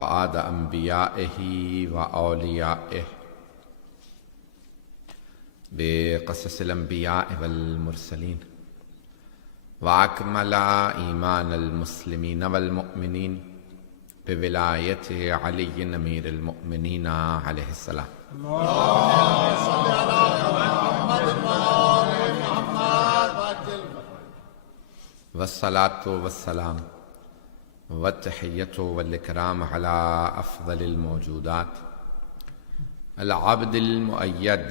بعد أنبيائه وأوليائه بقصص الأنبياء والمرسلين، وأكمل إيمان المسلمين والمؤمنين بولاية علي أمير المؤمنين عليه السلام. والصلاة والسلام والتحية والإكرام على أفضل الموجودات، العبد المؤيد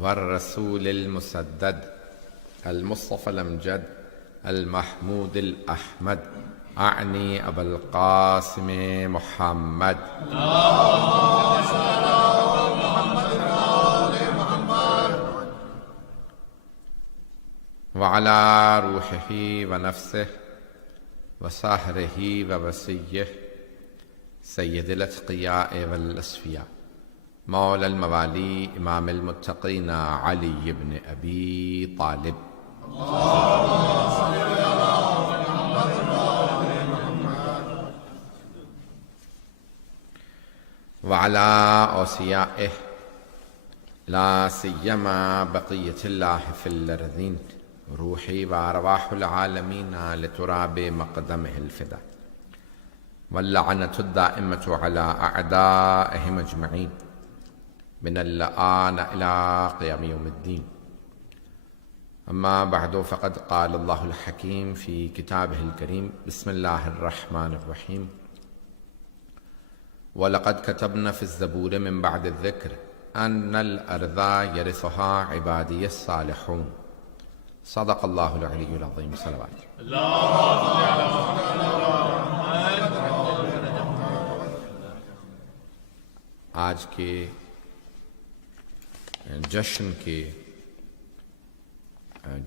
والرسول المسدد، المصطفى الأمجد المحمود الأحمد، أعني أبا القاسم محمد. وعلى روحه ونفسه وساهره ووسيه سيد الأتقياء والأصفياء، مولى الموالي، إمام المتقين، علي بن أبي طالب. وعلى أوصيائه لا سيما بقية الله في الأرضين، روحي وأرواح العالمين لتراب مقدمه الفدا، واللعنة الدائمة على أعدائهم أجمعين من الآن إلى قيام يوم الدين. أما بعد، فقد قال الله الحكيم في كتابه الكريم: بسم الله الرحمن الرحيم. ولقد كتبنا في الزبور من بعد الذكر أن الأرض يرثها عبادي الصالحون. صدق الله العلي العظيم. صلوات. آج کے جشن کے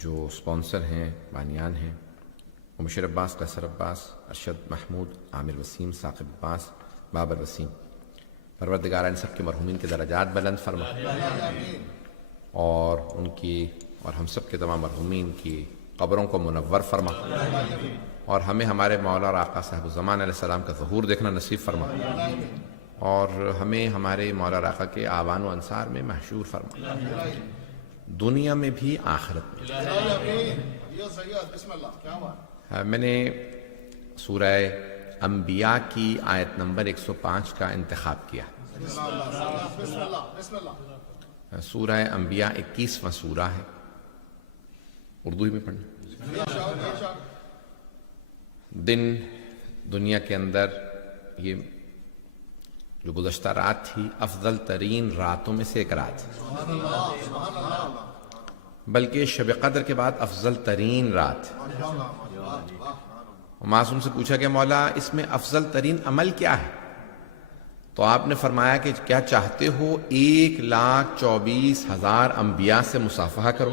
جو سپانسر ہیں، بانیان ہیں، وہ مشیر عباس، قیصر عباس، ارشد محمود، عامر وسیم، ثاقب عباس، بابر وسیم. پروردگار ان سب کے مرحومین کے درجات بلند فرما، اور ان کی اور ہم سب کے تمام مرحومین کی قبروں کو منور فرما، اور ہمیں ہمارے مولا اور آقا صاحب الزمان علیہ السلام کا ظہور دیکھنا نصیب فرما، اور ہمیں ہمارے مولا اور آقا کے آوان و انصار میں محشور فرما، دنیا میں بھی آخرت میں. میں نے سورہ انبیاء کی آیت نمبر 105 کا انتخاب کیا. سورہ انبیاء 21واں سورہ ہے. اردو ہی میں پڑھنا. دنیا کے اندر یہ جو گزشتہ رات تھی، افضل ترین راتوں میں سے ایک رات، بلکہ شب قدر کے بعد افضل ترین رات. معصوم سے پوچھا کہ مولا اس میں افضل ترین عمل کیا ہے؟ تو آپ نے فرمایا کہ کیا چاہتے ہو 1,24,000 انبیاء سے مصافحہ کرو؟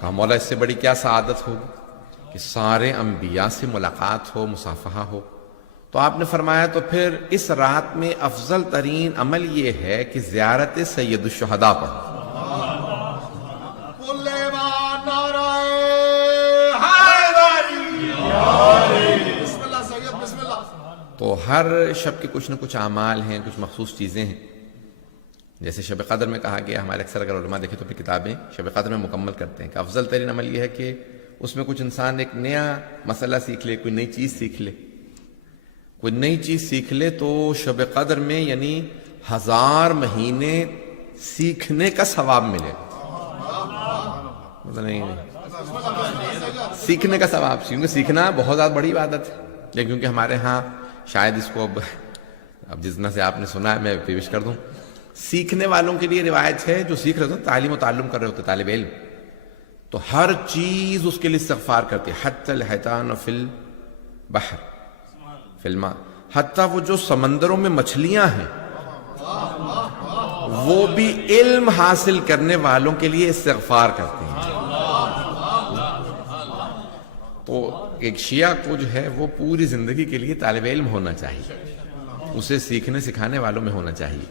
کہا مولا اس سے بڑی کیا سعادت ہوگی کہ سارے انبیاء سے ملاقات ہو، مصافحہ ہو. تو آپ نے فرمایا تو پھر اس رات میں افضل ترین عمل یہ ہے کہ زیارت سید الشہداء پڑھو. تو ہر شب کے کچھ نہ کچھ اعمال ہیں، کچھ مخصوص چیزیں ہیں. جیسے شب قدر میں کہا گیا، ہمارے اکثر اگر علماء دیکھیں تو پھر کتابیں شب قدر میں مکمل کرتے ہیں کہ افضل ترین عمل یہ ہے کہ اس میں کچھ انسان ایک نیا مسئلہ سیکھ لے، کوئی نئی چیز سیکھ لے. کوئی نئی چیز سیکھ لے تو شب قدر میں یعنی 1000 مہینے سیکھنے کا ثواب ملے گا. نہیں سیکھنے کا ثواب، کیونکہ سیکھنا بہت زیادہ بڑی عبادت ہے. لیکن کیونکہ ہمارے ہاں شاید اس کو اب جس طرح سے آپ نے سنا ہے میں پیش کر دوں. سیکھنے والوں کے لیے روایت ہے، جو سیکھ رہے ہوتے تعلیم و تعلم کر رہے ہوتے طالب علم، تو ہر چیز اس کے لیے استغفار کرتی ہے. حتی الحیتان فی البحر فی الماء، حتیٰ وہ جو سمندروں میں مچھلیاں ہیں وہ بھی علم حاصل کرنے والوں کے لیے استغفار کرتے ہیں. تو ایک شیعہ کو جو ہے وہ پوری زندگی کے لیے طالب علم ہونا چاہیے، اسے سیکھنے سکھانے والوں میں ہونا چاہیے.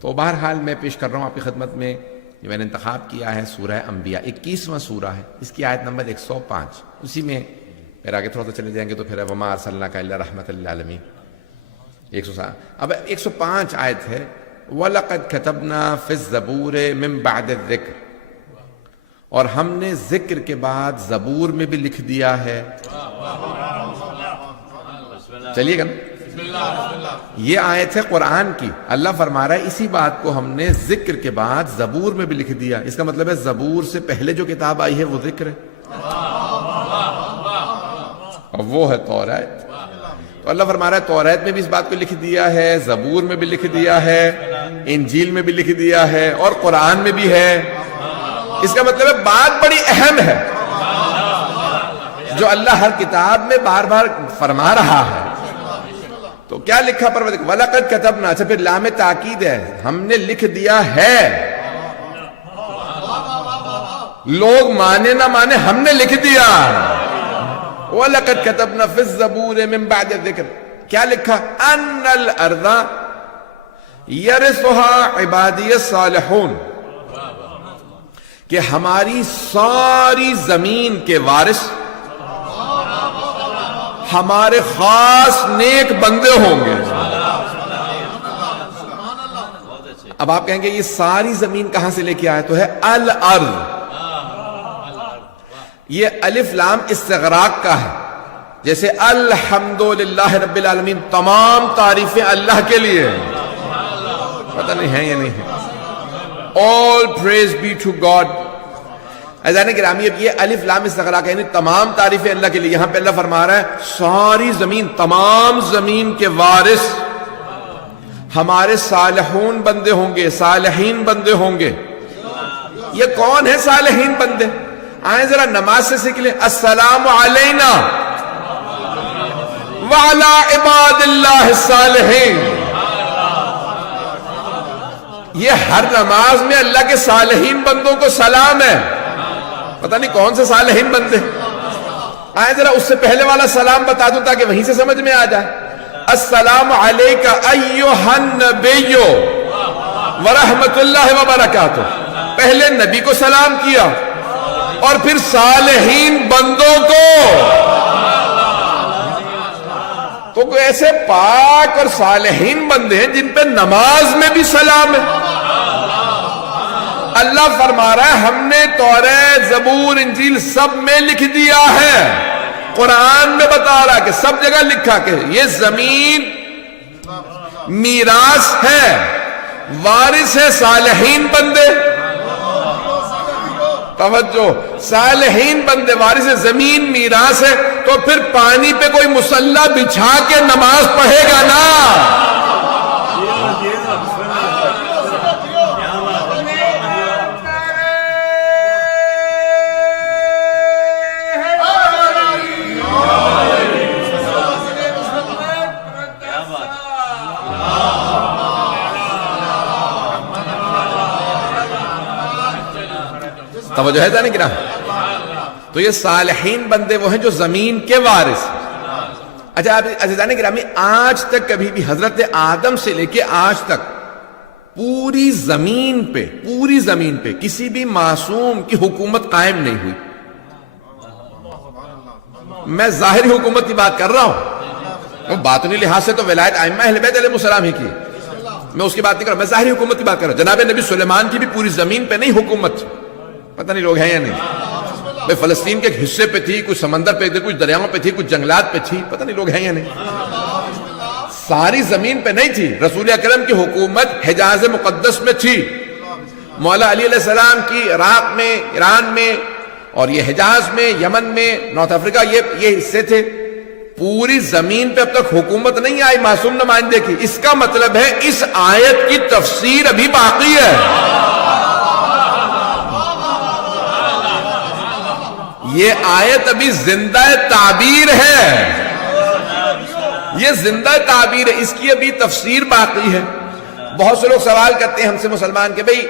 تو بہرحال میں پیش کر رہا ہوں آپ کی خدمت میں جو میں نے انتخاب کیا ہے سورہ انبیاء 21واں سورہ ہے، اس کی آیت نمبر 105. اسی میں پھر آگے تھوڑا سا چلے جائیں گے تو پھر وما ارسلناک الا رحمۃ للعالمین 107. اب 105 آیت ہے وَلَقَدْ كَتَبْنَا فِي الزَّبُورِ مِن بَعْدِ الذِّكْرِ, اور ہم نے ذکر کے بعد زبور میں بھی لکھ دیا ہے. چلیے گا نا, یہ آیت ہے قرآن کی. اللہ فرما رہا ہے اسی بات کو ہم نے ذکر کے بعد زبور میں بھی لکھ دیا. اس کا مطلب ہے زبور سے پہلے جو کتاب آئی ہے وہ ذکر ہے, اور وہ ہے توریت. تو اللہ فرما رہا ہے توریت میں بھی اس بات کو لکھ دیا ہے, زبور میں بھی لکھ دیا ہے, انجیل میں بھی لکھ دیا ہے, اور قرآن میں بھی ہے. اس کا مطلب ہے بات بڑی اہم ہے جو اللہ ہر کتاب میں بار بار فرما رہا ہے. تو کیا لکھا پروردگار وَلَقَدْ كَتَبْنَا, اچھا پھر لام تاکید ہے, ہم نے لکھ دیا ہے. لوگ مانے نہ مانے ہم نے لکھ دیا. وَلَقَدْ كَتَبْنَا فِي الزَّبُورِ مِن بَعْدِ الذِّكْرِ, کیا لکھا أَنَّ الْأَرْضَ يَرِثُهَا عِبَادِيَ الصَّالِحُونَ, کہ ہماری ساری زمین کے وارث ہمارے خاص نیک بندے ہوں گے. اب آپ کہیں گے یہ ساری زمین کہاں سے لے کے آئے, تو ہے الارض. یہ الف لام استغراق کا ہے, جیسے الحمدللہ رب العالمین, تمام تعریفیں اللہ کے لیے. پتہ نہیں ہے یا نہیں ہے, all praise be to God. عزیزان گرامی, اب یہ الف لام استغراق ہے, یعنی تمام تعریفیں اللہ کے لیے. یہاں پہ اللہ فرما رہا ہے ساری زمین, تمام زمین کے وارث ہمارے صالحون بندے ہوں گے, صالحین بندے ہوں گے. یہ کون ہے صالحین بندے؟ آئیں ذرا نماز سے سیکھ لیں. السلام علینا وعلی عباد اللہ الصالحین. یہ ہر نماز میں اللہ کے صالحین بندوں کو سلام ہے. پتہ نہیں کون سے صالحین بندے. آئیں ذرا اس سے پہلے والا سلام بتا دوں تاکہ وہیں سے سمجھ میں آ جائے. السلام علیکہ ایھا النبی ورحمۃ اللہ وبرکاتہ. پہلے نبی کو سلام کیا اور پھر صالحین بندوں کو. تو کوئی ایسے پاک اور صالحین بندے ہیں جن پہ نماز میں بھی سلام ہے. اللہ فرما رہا ہے ہم نے توریت, زبور, انجیل سب میں لکھ دیا ہے. قرآن میں بتا رہا کہ سب جگہ لکھا کہ یہ زمین میراث ہے, وارث ہے صالحین بندے. توجہ, صالحین بندے وارث ہے, زمین میراث ہے. تو پھر پانی پہ کوئی مصلی بچھا کے نماز پڑھے گا نا. توجہ ہے جانے گرام. تو یہ صالحین بندے وہ ہیں جو زمین کے وارث. اچھا آپ عزیزان گرامی, آج تک کبھی بھی حضرت آدم سے لے کے آج تک پوری زمین پہ کسی بھی معصوم کی حکومت قائم نہیں ہوئی. میں ظاہری حکومت کی بات کر رہا ہوں, باطنی لحاظ سے تو ولایت ائمہ اہل بیت علیہ السلام ہی کی, میں اس کی بات نہیں کر رہا. میں ظاہری حکومت کی بات کر رہا ہوں. جناب نبی سلیمان کی بھی پوری زمین پہ نہیں حکومت. پتہ نہیں لوگ ہیں یا نہیں. بھئی فلسطین کے ایک حصے پہ تھی, کچھ سمندر پہ تھی, کچھ دریاؤں پہ تھی, کچھ جنگلات پہ تھی. پتہ نہیں لوگ ہیں یا نہیں. ساری زمین پہ نہیں تھی. رسول اکرم کی حکومت حجاز مقدس میں تھی. مولا علی علیہ السلام کی عراق میں, ایران میں, اور یہ حجاز میں, یمن میں, نارتھ افریقہ, یہ حصے تھے. پوری زمین پہ اب تک حکومت نہیں آئی معصوم نمائندے کی. اس کا مطلب ہے اس آیت کی تفسیر ابھی باقی ہے. یہ آیت ابھی زندہ تعبیر ہے. یہ زندہ تعبیر ہے, اس کی ابھی تفسیر باقی ہے. بہت سے لوگ سوال کرتے ہیں ہم سے مسلمان کہ بھئی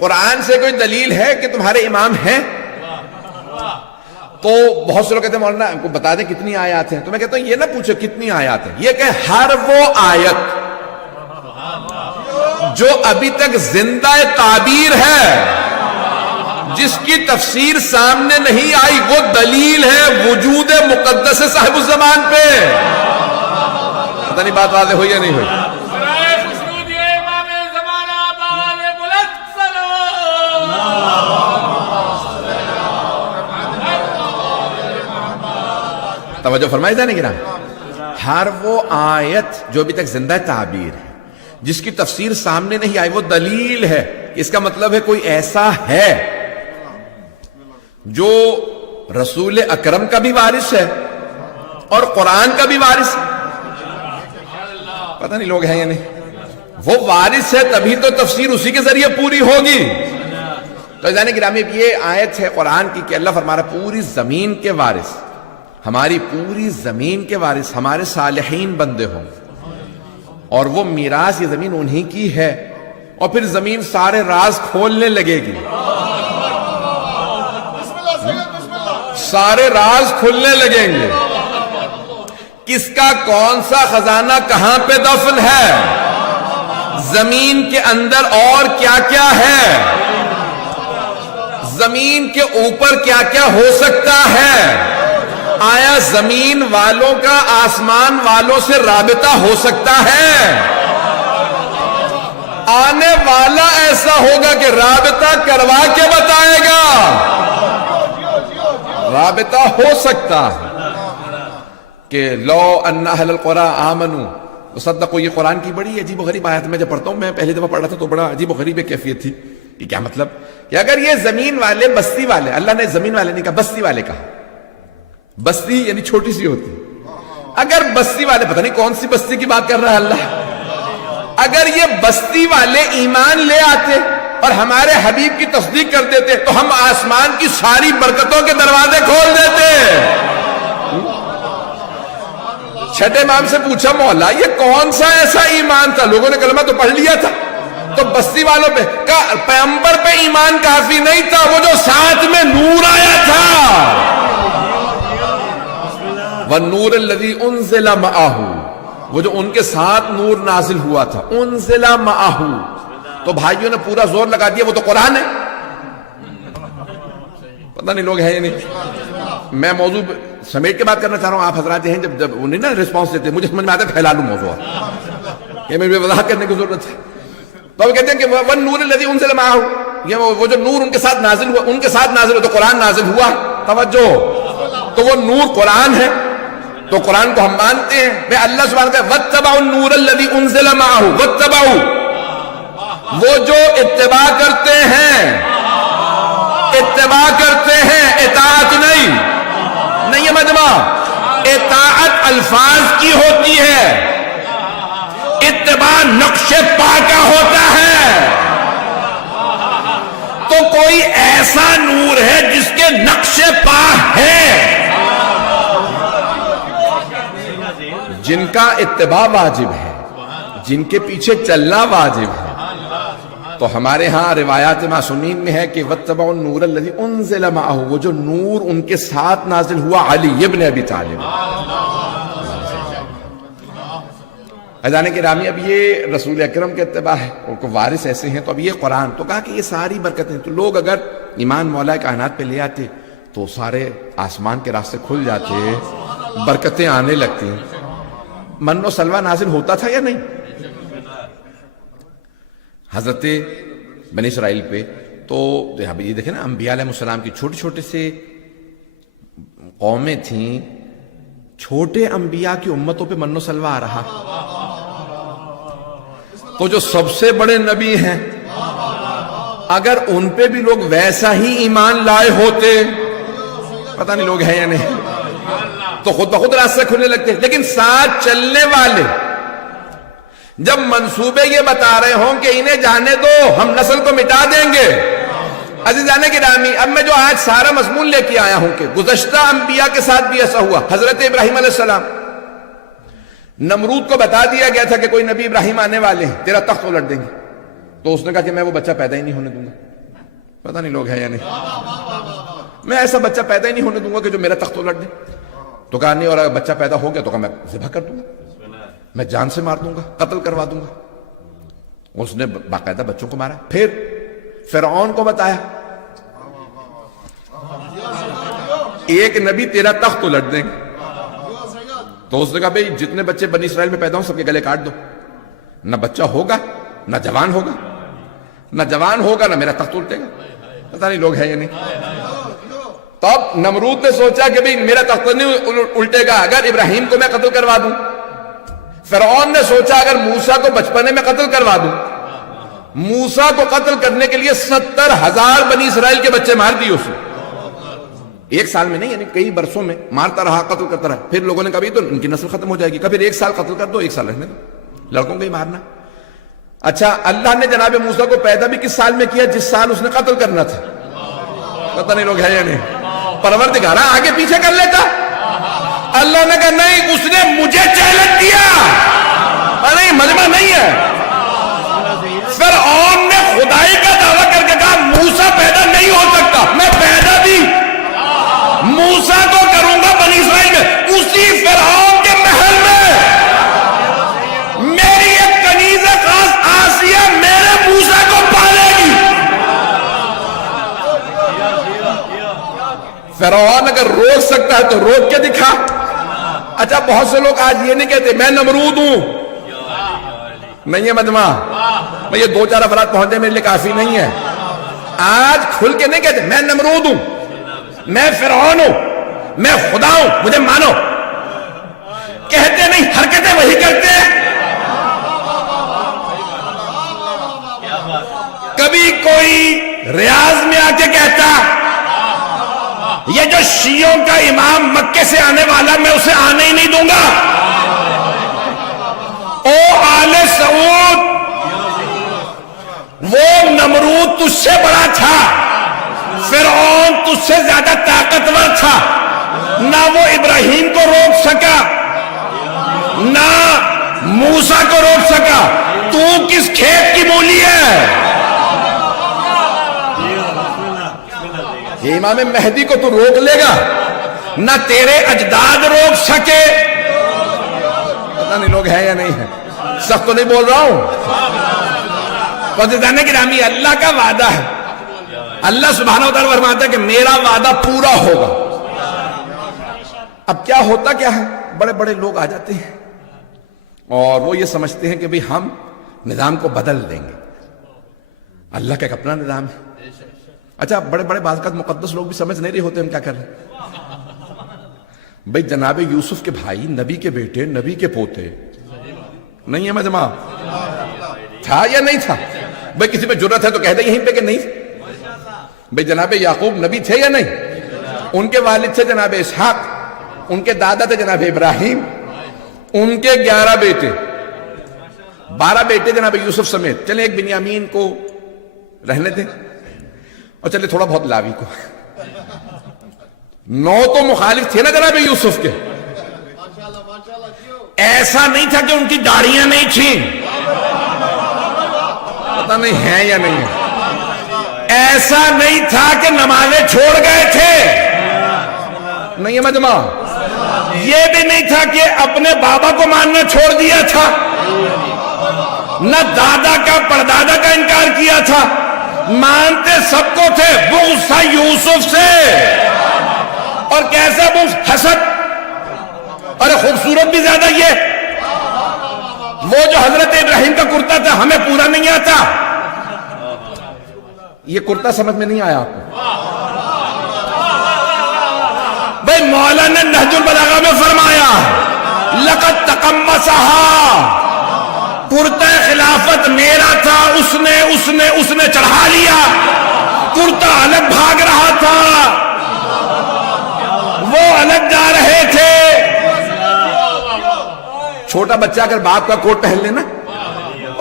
قرآن سے کوئی دلیل ہے کہ تمہارے امام ہیں؟ تو بہت سے لوگ کہتے ہیں مولانا کو بتا دیں کتنی آیات ہیں. تو میں کہتا ہوں یہ نہ پوچھو کتنی آیات ہیں, یہ کہ ہر وہ آیت جو ابھی تک زندہ تعبیر ہے, جس کی تفسیر سامنے نہیں آئی وہ دلیل ہے وجود مقدس صاحب الزمان پہ. پتہ نہیں بات واضح ہوئی یا نہیں ہوئی؟ توجہ فرمائی جانے گرام. ہر وہ آیت جو ابھی تک زندہ تعبیر ہے جس کی تفسیر سامنے نہیں آئی وہ دلیل ہے. اس کا مطلب ہے کوئی ایسا ہے جو رسول اکرم کا بھی وارث ہے اور قرآن کا بھی وارث ہے. پتہ نہیں لوگ ہیں یا نہیں. وہ وارث ہے تبھی تو تفسیر اسی کے ذریعے پوری ہوگی. تو جانے گرامی یہ آیت ہے قرآن کی کہ اللہ فرما رہا پوری زمین کے وارث، ہماری پوری زمین کے وارث ہمارے صالحین بندے ہوں، اور وہ میراث یہ زمین انہی کی ہے. اور پھر زمین سارے راز کھولنے لگے گی، سارے راز کھلنے لگیں گے. کس کا کون سا خزانہ کہاں پہ دفن ہے، زمین کے اندر اور کیا کیا ہے، زمین کے اوپر کیا کیا ہو سکتا ہے. آیا زمین والوں کا آسمان والوں سے رابطہ ہو سکتا ہے؟ آنے والا ایسا ہوگا کہ رابطہ کروا کے بتائے گا. رابطہ ہو سکتا ہے کہ لو ان اہل القرى آمنوا وصدقوا. یہ قرآن کی بڑی عجیب و غریب آیت میں جب پڑھتا ہوں، میں پہلی دفعہ پڑھ رہا تھا تو بڑا عجیب و غریب کیفیت تھی. کہ کیا مطلب کہ اگر یہ زمین والے بستی والے، اللہ نے زمین والے نہیں کہا بستی والے کہا، بستی یعنی چھوٹی سی ہوتی، اگر بستی والے، پتہ نہیں کون سی بستی کی بات کر رہا ہے اللہ، اگر یہ بستی والے ایمان لے آتے اور ہمارے حبیب کی تصدیق کر دیتے تو ہم آسمان کی ساری برکتوں کے دروازے کھول دیتے. چھٹے امام سے پوچھا مولا یہ کون سا ایسا ایمان تھا؟ لوگوں نے کلمہ تو پڑھ لیا تھا، تو بستی والوں پہ کہا پیغمبر پہ ایمان کافی نہیں تھا، وہ جو ساتھ میں نور آیا تھا. وَالنُّورِ الَّذِي أُنزِلَ مَعَهُ، وہ جو ان کے ساتھ نور نازل ہوا تھا، انزل معه. تو بھائیوں نے پورا زور لگا دیا وہ تو قرآن ہے. پتہ نہیں لوگ ہیں یا نہیں. میں موضوع سمیٹ کے بات کرنا چاہ رہا ہوں. آپ حضرات ہیں جب انہیں نا رسپانس دیتے مجھے سمجھ میں آتا ہے پھیلا لوں موضوع کہ میں وضاحت کرنے کی ضرورت ہے. تو وہ کہتے ہیں کہ وَالنُّورِ الَّذِي أُنزِلَ مَعَهُ، یہ وہ جو نور ان کے ساتھ نازل ہوا، ان کے ساتھ نازل ہوا تو قرآن نازل ہوا. توجہ، تو وہ نور قرآن ہے تو قرآن کو ہم مانتے ہیں. میں اللہ سبحانہ وتعالی وَاتَّبَعُوا النُّورَ الَّذِي أُنزِلَ مَعَهُ وَاتَّبَعُوا، وہ جو اتباع کرتے ہیں، اتباع کرتے ہیں، اطاعت نہیں یہ مجمع. اطاعت الفاظ کی ہوتی ہے، اتباع نقش پا کا ہوتا ہے. تو کوئی ایسا نور ہے جس کے نقش پا ہے، جن کا اتباع واجب ہے، جن کے پیچھے چلنا واجب ہے. تو ہمارے ہاں روایات معصومین میں ہے کہ وَاتَّبَعُوا النُّورَ الَّذِي أُنزِلَ مَعَهُ، وہ جو نور ان کے ساتھ نازل ہوا علی ابن ابی طالب. اذان گرامی، اب یہ رسول اکرم کے اتباع ہے، ان کو وارث ایسے ہیں. تو اب یہ قرآن تو کہا کہ یہ ساری برکتیں، تو لوگ اگر ایمان مولا کائنات پہ لے آتے تو سارے آسمان کے راستے کھل جاتے، برکتیں آنے لگتی. من و سلوہ نازل ہوتا تھا یا نہیں حضرت بنی اسرائیل پہ؟ تو یہ دیکھیں نا، انبیاء علیہ السلام کی چھوٹے چھوٹے سے قومیں تھیں، چھوٹے انبیاء کی امتوں پہ من و سلوہ آ رہا. تو جو سب سے بڑے نبی ہیں اگر ان پہ بھی لوگ ویسا ہی ایمان لائے ہوتے، پتہ نہیں لوگ ہیں یا نہیں، تو خود بخود راستے کھلنے لگتے. لیکن ساتھ چلنے والے جب منصوبے یہ بتا رہے ہوں کہ انہیں جانے دو ہم نسل کو مٹا دیں گے. عزیزان گرامی، اب میں جو آج سارا مضمون لے کے آیا ہوں کہ گزشتہ انبیاء کے ساتھ بھی ایسا ہوا. حضرت ابراہیم علیہ السلام، نمرود کو بتا دیا گیا تھا کہ کوئی نبی ابراہیم آنے والے ہیں، تیرا تخت الٹ دیں گے. تو اس نے کہا کہ میں وہ بچہ پیدا ہی نہیں ہونے دوں گا. پتہ نہیں لوگ ہیں یا نہیں. میں ایسا بچہ پیدا ہی نہیں ہونے دوں گا کہ جو میرا تخت الٹ دے. تو کہا نہیں، اور اگر بچہ پیدا ہو گیا تو کہا میں ذبح کر دوں گا، میں جان سے مار دوں گا، قتل کروا دوں گا. اس نے باقاعدہ بچوں کو مارا. پھر فرعون کو بتایا ایک نبی تیرا تخت تو لٹ دیں گے. تو اس نے کہا بھئی جتنے بچے بنی اسرائیل میں پیدا ہوں سب کے گلے کاٹ دو. نہ بچہ ہوگا نہ جوان ہوگا, نہ جوان ہوگا نہ میرا تخت الٹے گا. پتہ نہیں لوگ ہیں یا نہیں. تب نمرود نے سوچا کہ بھئی میرا تخت نہیں الٹے گا اگر ابراہیم کو میں قتل کروا دوں. فرعون نے سوچا اگر موسیٰ کو بچپنے میں قتل کروا دوں. موسیٰ کو قتل کرنے کے لیے 70,000 بنی اسرائیل کے بچے مار دیے اس نے. ایک سال میں نہیں, یعنی کئی برسوں میں مارتا رہا, قتل کرتا رہا. پھر لوگوں نے کہا تو ان کی نسل ختم ہو جائے گی, کبھی 1 سال قتل کر دو 1 سال رہنے دو, لڑکوں کو ہی مارنا. اچھا اللہ نے جناب موسیٰ کو پیدا بھی کس سال میں کیا؟ جس سال اس نے قتل کرنا تھا. پتہ نہیں لوگ ہیں یا نہیں. پروردگار آگے پیچھے کر لیتا. اللہ نے کہا نہیں, اس نے مجھے چیلنج دیا. نہیں مجمع نہیں ہے. فرعون نے خدائی کا دعویٰ کر کے کہا موسیٰ پیدا نہیں ہو سکتا. میں پیدا بھی موسیٰ کو کروں گا بنی اسرائیل میں. اسی فرعون کے محل میں میری ایک کنیز خاص آسیہ میرے موسیٰ کو پالے گی. فرعون اگر روک سکتا ہے تو روک کے دکھا. اچھا بہت سے لوگ آج یہ نہیں کہتے میں نمرود ہوں. نہیں ہے مجمع, میں یہ 2-4 افراد پہنچے میرے لیے کافی نہیں ہے. آج کھل کے نہیں کہتے میں نمرود ہوں, میں فرعون ہوں, میں خدا ہوں, مجھے مانو. کہتے نہیں, حرکتیں وہی کرتے ہیں. کبھی کوئی ریاض میں آ کے کہتا یہ جو شیعوں کا امام مکے سے آنے والا میں اسے آنے ہی نہیں دوں گا. او آل سعود, وہ نمرود تجھ سے بڑا تھا, فرعون تجھ سے زیادہ طاقتور تھا. نہ وہ ابراہیم کو روک سکا نہ موسیٰ کو روک سکا. تو کس کھیت کی مولی ہے؟ یہ امام مہدی کو تو روک لے گا, نہ تیرے اجداد روک سکے. پتہ نہیں لوگ ہیں یا نہیں ہیں. سخت تو نہیں بول رہا ہوں. قدردان گرامی, اللہ کا وعدہ ہے. اللہ سبحانہ وتعالی فرماتا ہے کہ میرا وعدہ پورا ہوگا. اب کیا ہوتا کیا ہے, بڑے بڑے لوگ آ جاتے ہیں اور وہ یہ سمجھتے ہیں کہ بھئی ہم نظام کو بدل دیں گے. اللہ کا ایک اپنا نظام ہے. اچھا بڑے بڑے بعض اوقات مقدس لوگ بھی سمجھ نہیں رہے ہوتے ہم کیا کر رہے ہیں. بھئی جناب یوسف کے بھائی, نبی کے بیٹے, نبی کے پوتے, نہیں ہے مجمع, تھا یا نہیں تھا؟ بھئی کسی پہ جرت ہے تو کہہ دے یہیں پہ کہ نہیں. بھئی جناب یعقوب نبی تھے یا نہیں؟ ان کے والد تھے جناب اسحاق, ان کے دادا تھے جناب ابراہیم, ان کے 11 بیٹے, 12 بیٹے جناب یوسف سمیت. چلیں ایک بنیامین کو رہنے دیں اور چلے تھوڑا بہت لاوی کو. 9 تو مخالف تھے نا جناب یوسف کے. ایسا نہیں تھا کہ ان کی داڑیاں نہیں تھیں. پتہ نہیں ہیں یا نہیں ہے. ایسا نہیں تھا کہ نمازیں چھوڑ گئے تھے. نہیں ہے مجمع. یہ بھی نہیں تھا کہ اپنے بابا کو ماننا چھوڑ دیا تھا, نہ دادا کا پردادا کا انکار کیا تھا. مانتے سب کو تھے. بغض تھا یوسف سے. اور کیسا بغض؟ حسد. ارے خوبصورت بھی زیادہ یہ. وہ جو حضرت ابراہیم کا کرتا تھا ہمیں پورا نہیں آتا. یہ کرتا سمجھ میں نہیں آیا آپ کو؟ بھئی مولا نے نہج البلاغہ میں فرمایا لقد تقمصها, کرتا خلافت میرا تھا, اس نے چڑھا لیا. کرتا الگ بھاگ رہا تھا, وہ الگ جا رہے تھے. چھوٹا بچہ اگر باپ کا کوٹ پہن لینا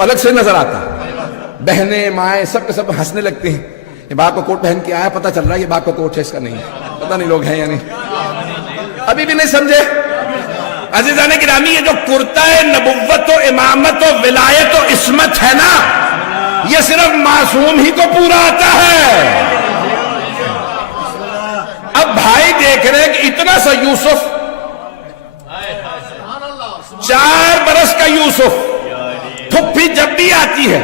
الگ سے نظر آتا. بہنیں مائیں سب کے سب ہنسنے لگتے ہیں. یہ باپ کا کوٹ پہن کے آیا, پتہ چل رہا ہے یہ باپ کا کوٹ ہے, اس کا نہیں ہے. پتہ نہیں لوگ ہیں یا نہیں. ابھی بھی نہیں سمجھے. عزیزان گرامی, یہ جو کرتا ہے نبوت و امامت و ولایت و عصمت ہے نا, یہ صرف معصوم ہی کو پورا آتا ہے. اب بھائی دیکھ رہے ہیں کہ اتنا سا یوسف, 4 برس کا یوسف, پھپھی جب بھی آتی ہے,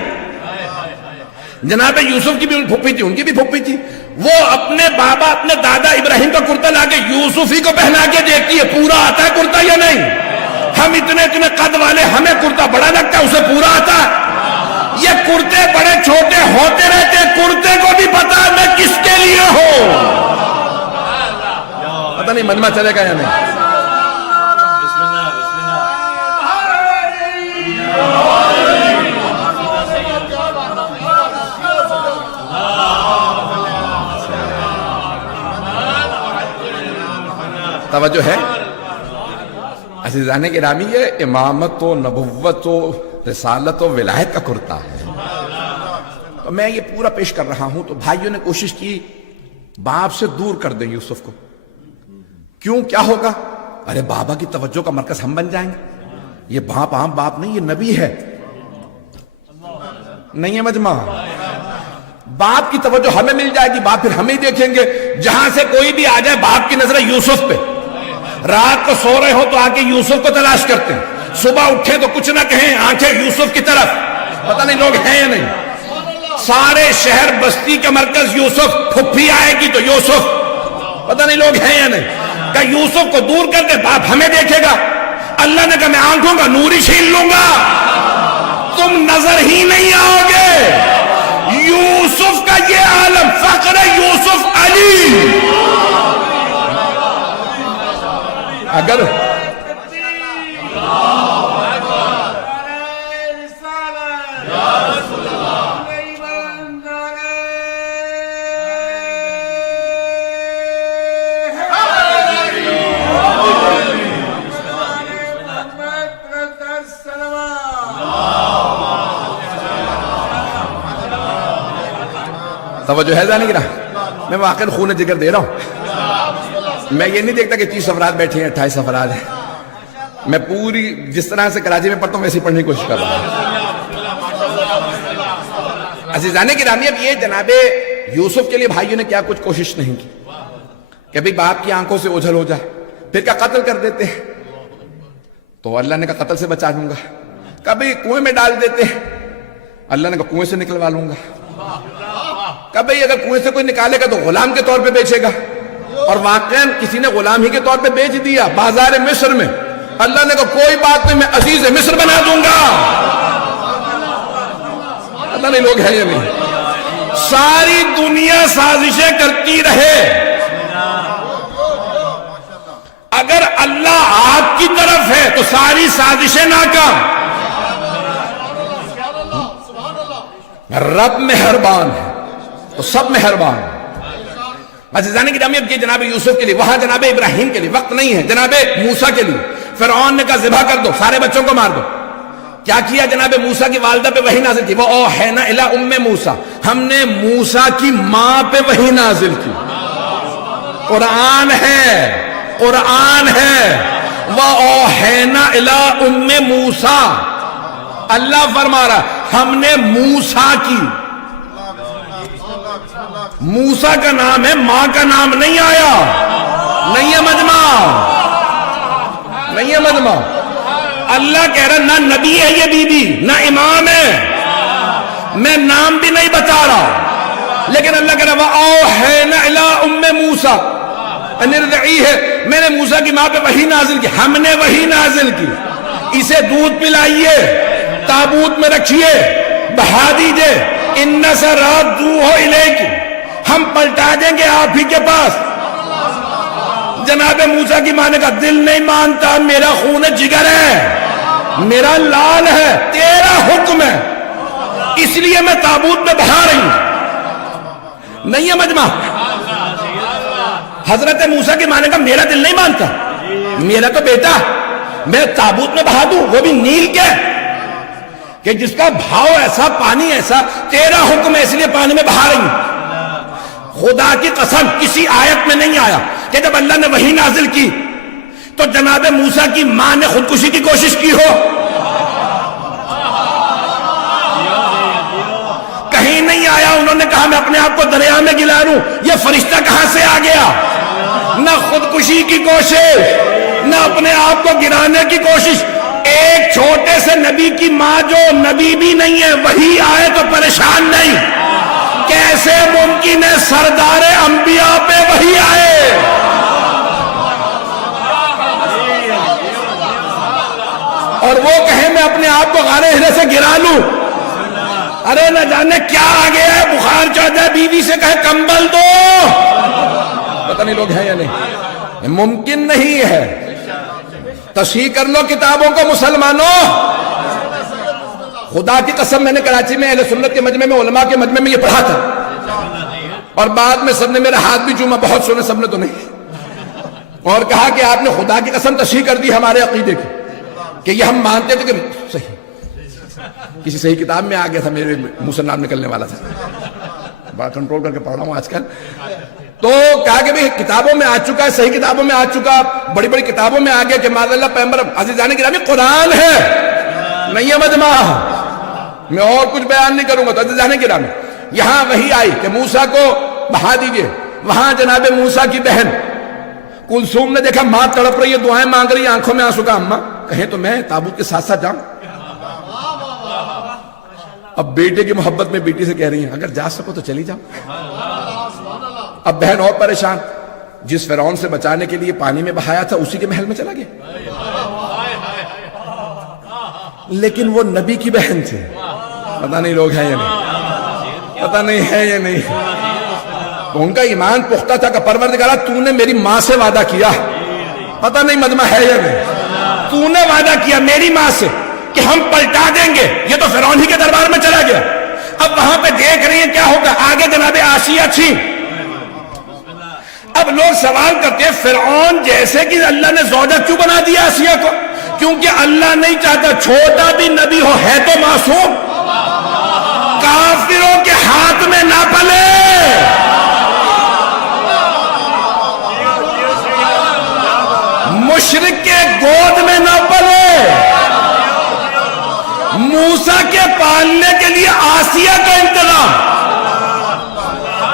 جناب یوسف کی بھی پھپھی تھی, ان کی بھی پھپھی تھی, وہ اپنے بابا اپنے دادا ابراہیم کا کرتا لا کے یوسف ہی کو پہنا کے دیکھتی ہے پورا آتا ہے کرتا یا نہیں. ہم اتنے اتنے قد والے ہمیں کرتا بڑا لگتا ہے, اسے پورا آتا ہے. یہ کرتے بڑے چھوٹے ہوتے رہتے, کرتے کو بھی پتا ہے میں کس کے لیے ہوں. پتہ نہیں منما چلے گا یا نہیں. توجہ ہے عزیزان گرامی, یہ امامت و نبوت و رسالت و ولایت کا کرتا ہے. تو میں یہ پورا پیش کر رہا ہوں. تو بھائیوں نے کوشش کی باپ سے دور کر دیں یوسف کو. کیوں, کیا ہوگا؟ ارے بابا کی توجہ کا مرکز ہم بن جائیں گے. یہ باپ عام باپ نہیں, یہ نبی ہے. نہیں ہے مجمع, باپ کی توجہ ہمیں مل جائے گی, باپ پھر ہمیں دیکھیں گے. جہاں سے کوئی بھی آ جائے باپ کی نظر یوسف پہ. رات کو سو رہے ہو تو آ کے یوسف کو تلاش کرتے ہیں, صبح اٹھے تو کچھ نہ کہیں آنکھیں یوسف کی طرف. پتہ نہیں لوگ ہیں یا نہیں. سارے شہر بستی کا مرکز یوسف, پھپھی آئے گی تو یوسف. پتہ نہیں لوگ ہیں یا نہیں. کہ یوسف کو دور کر کے باپ ہمیں دیکھے گا. اللہ نے کہا میں آنکھوں کا نور ہی چھین لوں گا, تم نظر ہی نہیں آؤ گے. یوسف کا یہ عالم, فخر یوسف علی. اگر توجہ ہے جانے کی نا, میں واقعی خون جگر دے رہا ہوں. میں یہ نہیں دیکھتا کہ 30 افراد بیٹھے ہیں, 28 افراد ہیں. میں پوری جس طرح سے کراچی میں پڑھتا ہوں ویسے پڑھنے کی کوشش کر رہا ہوں. عزیزان گرامی, اب یہ جناب یوسف کے لیے بھائیوں نے کیا کچھ کوشش نہیں کی کہ بھئی باپ کی آنکھوں سے اوجھل ہو جائے, پھر کیا قتل کر دیتے ہیں. تو اللہ نے کہا قتل سے بچا لوں گا. کبھی کنویں میں ڈال دیتے ہیں, اللہ نے کہا کنویں سے نکلوا لوں گا. کبھی اگر کنویں سے کوئی نکالے گا تو غلام کے طور پہ بیچے گا. اور واقعاً کسی نے غلام ہی کے طور پہ بیچ دیا بازار مصر میں. اللہ نے کہا کوئی بات نہیں, میں عزیز مصر بنا دوں گا. اللہ نہیں لوگ ہیں یا نہیں. ساری دنیا سازشیں کرتی رہے, اگر اللہ آپ کی طرف ہے تو ساری سازشیں ناکام. رب مہربان ہے تو سب مہربان. عزیزان گرامی, اب یہ جناب یوسف کے لیے, وہاں جناب ابراہیم کے لیے وقت نہیں ہے. جناب موسیٰ کے لیے فرعون نے کہا ذبح کر دو, سارے بچوں کو مار دو. کیا کیا جناب موسیٰ کی والدہ پہ وحی نازل کی, وہ اوحینا الی ام موسیٰ, ہم نے موسیٰ کی ماں پہ وحی نازل کی. قرآن ہے, قرآن ہے. وہ اوحینا الی ام موسیٰ, اللہ فرما رہا ہم نے موسیٰ کی. موسیٰ کا نام ہے, ماں کا نام نہیں آیا. نہیں ہے مجمع, نہیں ہے مجمع. اللہ کہہ رہا نہ نبی ہے یہ بی بی, نہ امام ہے, میں نام بھی نہیں بتا رہا. لیکن اللہ کہہ رہا وَأَوْحَيْنَا إِلَىٰ أُمِّ مُوسَىٰ أَنِ ارْضِعِيهِ, میں نے موسیٰ کی ماں پہ وحی نازل کی. ہم نے وحی نازل کی, اسے دودھ پلائیے, تابوت میں رکھیے, بہا دیجئے. اِنَّ سَرَادُّوهُ إِلَيْكِ, ہم پلٹا دیں گے آپ ہی کے پاس. جناب موسیٰ کی ماں نے کہا دل نہیں مانتا, میرا خون جگر ہے, میرا لال ہے, تیرا حکم ہے, اس لیے میں تابوت میں بہا رہی ہوں. نہیں ہے مجمع. حضرت موسیٰ کی ماں نے کہا میرا دل نہیں مانتا, میرا تو بیٹا میں تابوت میں بہا دوں, وہ بھی نیل کے, کہ جس کا بھاؤ ایسا, پانی ایسا, تیرا حکم ہے اس لیے پانی میں بہا رہی ہوں. خدا کی قسم کسی آیت میں نہیں آیا کہ جب اللہ نے وحی نازل کی تو جناب موسیٰ کی ماں نے خودکشی کی کوشش کی ہو. کہیں نہیں آیا. انہوں نے کہا میں اپنے آپ کو دریا میں گلا لوں, یہ فرشتہ کہاں سے آ گیا. نہ خودکشی کی کوشش, نہ اپنے آپ کو گرانے کی کوشش. ایک چھوٹے سے نبی کی ماں جو نبی بھی نہیں ہے, وہی آئے تو پریشان نہیں. کیسے ممکن ہے سردار انبیاء پہ وحی آئے؟ اور وہ کہیں میں اپنے آپ کو غار ہرے سے گرا لوں؟ ارے نہ جانے کیا آ گیا ہے، بخار چڑھتا ہے، بیوی سے کہے کمبل دو، پتہ نہیں لوگ ہیں یا نہیں، ممکن نہیں ہے۔ تصحیح کر لو کتابوں کو مسلمانوں، خدا کی قسم میں نے کراچی میں اہل سنت کے مجمع میں، علماء کے مجمع میں یہ پڑھا تھا، اور بعد میں سب نے میرا ہاتھ بھی چوما، بہت سونے، سب نے تو نہیں، اور کہا کہ آپ نے خدا کی قسم تصحیح کر دی ہمارے عقیدے کی، کہ یہ ہم مانتے تھے کہ صحیح، کسی صحیح کتاب میں آ گیا تھا، میرے منہ سے نام نکلنے والا تھا، بڑا کنٹرول کر کے پڑھ رہا ہوں آج کل، تو کہا کہ بھئی کتابوں میں آ چکا ہے، صحیح کتابوں میں آ چکا، بڑی بڑی کتابوں میں آ گیا کہ معاذ اللہ پیغمبر عزیزان گرامی قرآن ہے، نہیں ہے مجمع، میں اور کچھ بیان نہیں کروں گا، تو عزیزان گرامی یہاں وہی آئی کہ موسیٰ کو بہا دیجئے، وہاں جناب موسیٰ کی بہن کلثوم نے دیکھا ماں تڑپ رہی ہے، دعائیں مانگ رہی ہے، آنکھوں میں آنسو کا، اماں کہیں تو میں تابوت کے ساتھ ساتھ جاؤں؟ اب بیٹے کی محبت میں بیٹی سے کہہ رہی ہیں اگر جا سکو تو چلی جاؤ۔ اب بہن اور پریشان، جس فرعون سے بچانے کے لیے پانی میں بہایا تھا اسی کے محل میں چلا گیا، لیکن وہ نبی کی بہن تھی، پتہ نہیں لوگ ہیں یا نہیں، پتہ نہیں ہے یا نہیں، تو ان کا ایمان پختہ تھا کہ پروردگارہ تو نے میری ماں سے وعدہ کیا، پتہ نہیں مجمع ہے یا نہیں، تو نے وعدہ کیا میری ماں سے کہ ہم پلٹا دیں گے، یہ تو فرعون ہی کے دربار میں چلا گیا، اب وہاں پہ دیکھ رہی ہیں کیا ہوگا، آگے جناب آسیہ تھی۔ اب لوگ سوال کرتے ہیں فرعون جیسے کہ اللہ نے زوجہ کیوں بنا دیا آسیہ کو؟ کیونکہ اللہ نہیں چاہتا چھوٹا بھی نبی ہو، ہے تو معصوم، کافروں کے ہاتھ میں نہ پلے، مشرک کے گود میں نہ پلے، موسیٰ کے پالنے کے لیے آسیہ کا انتظام،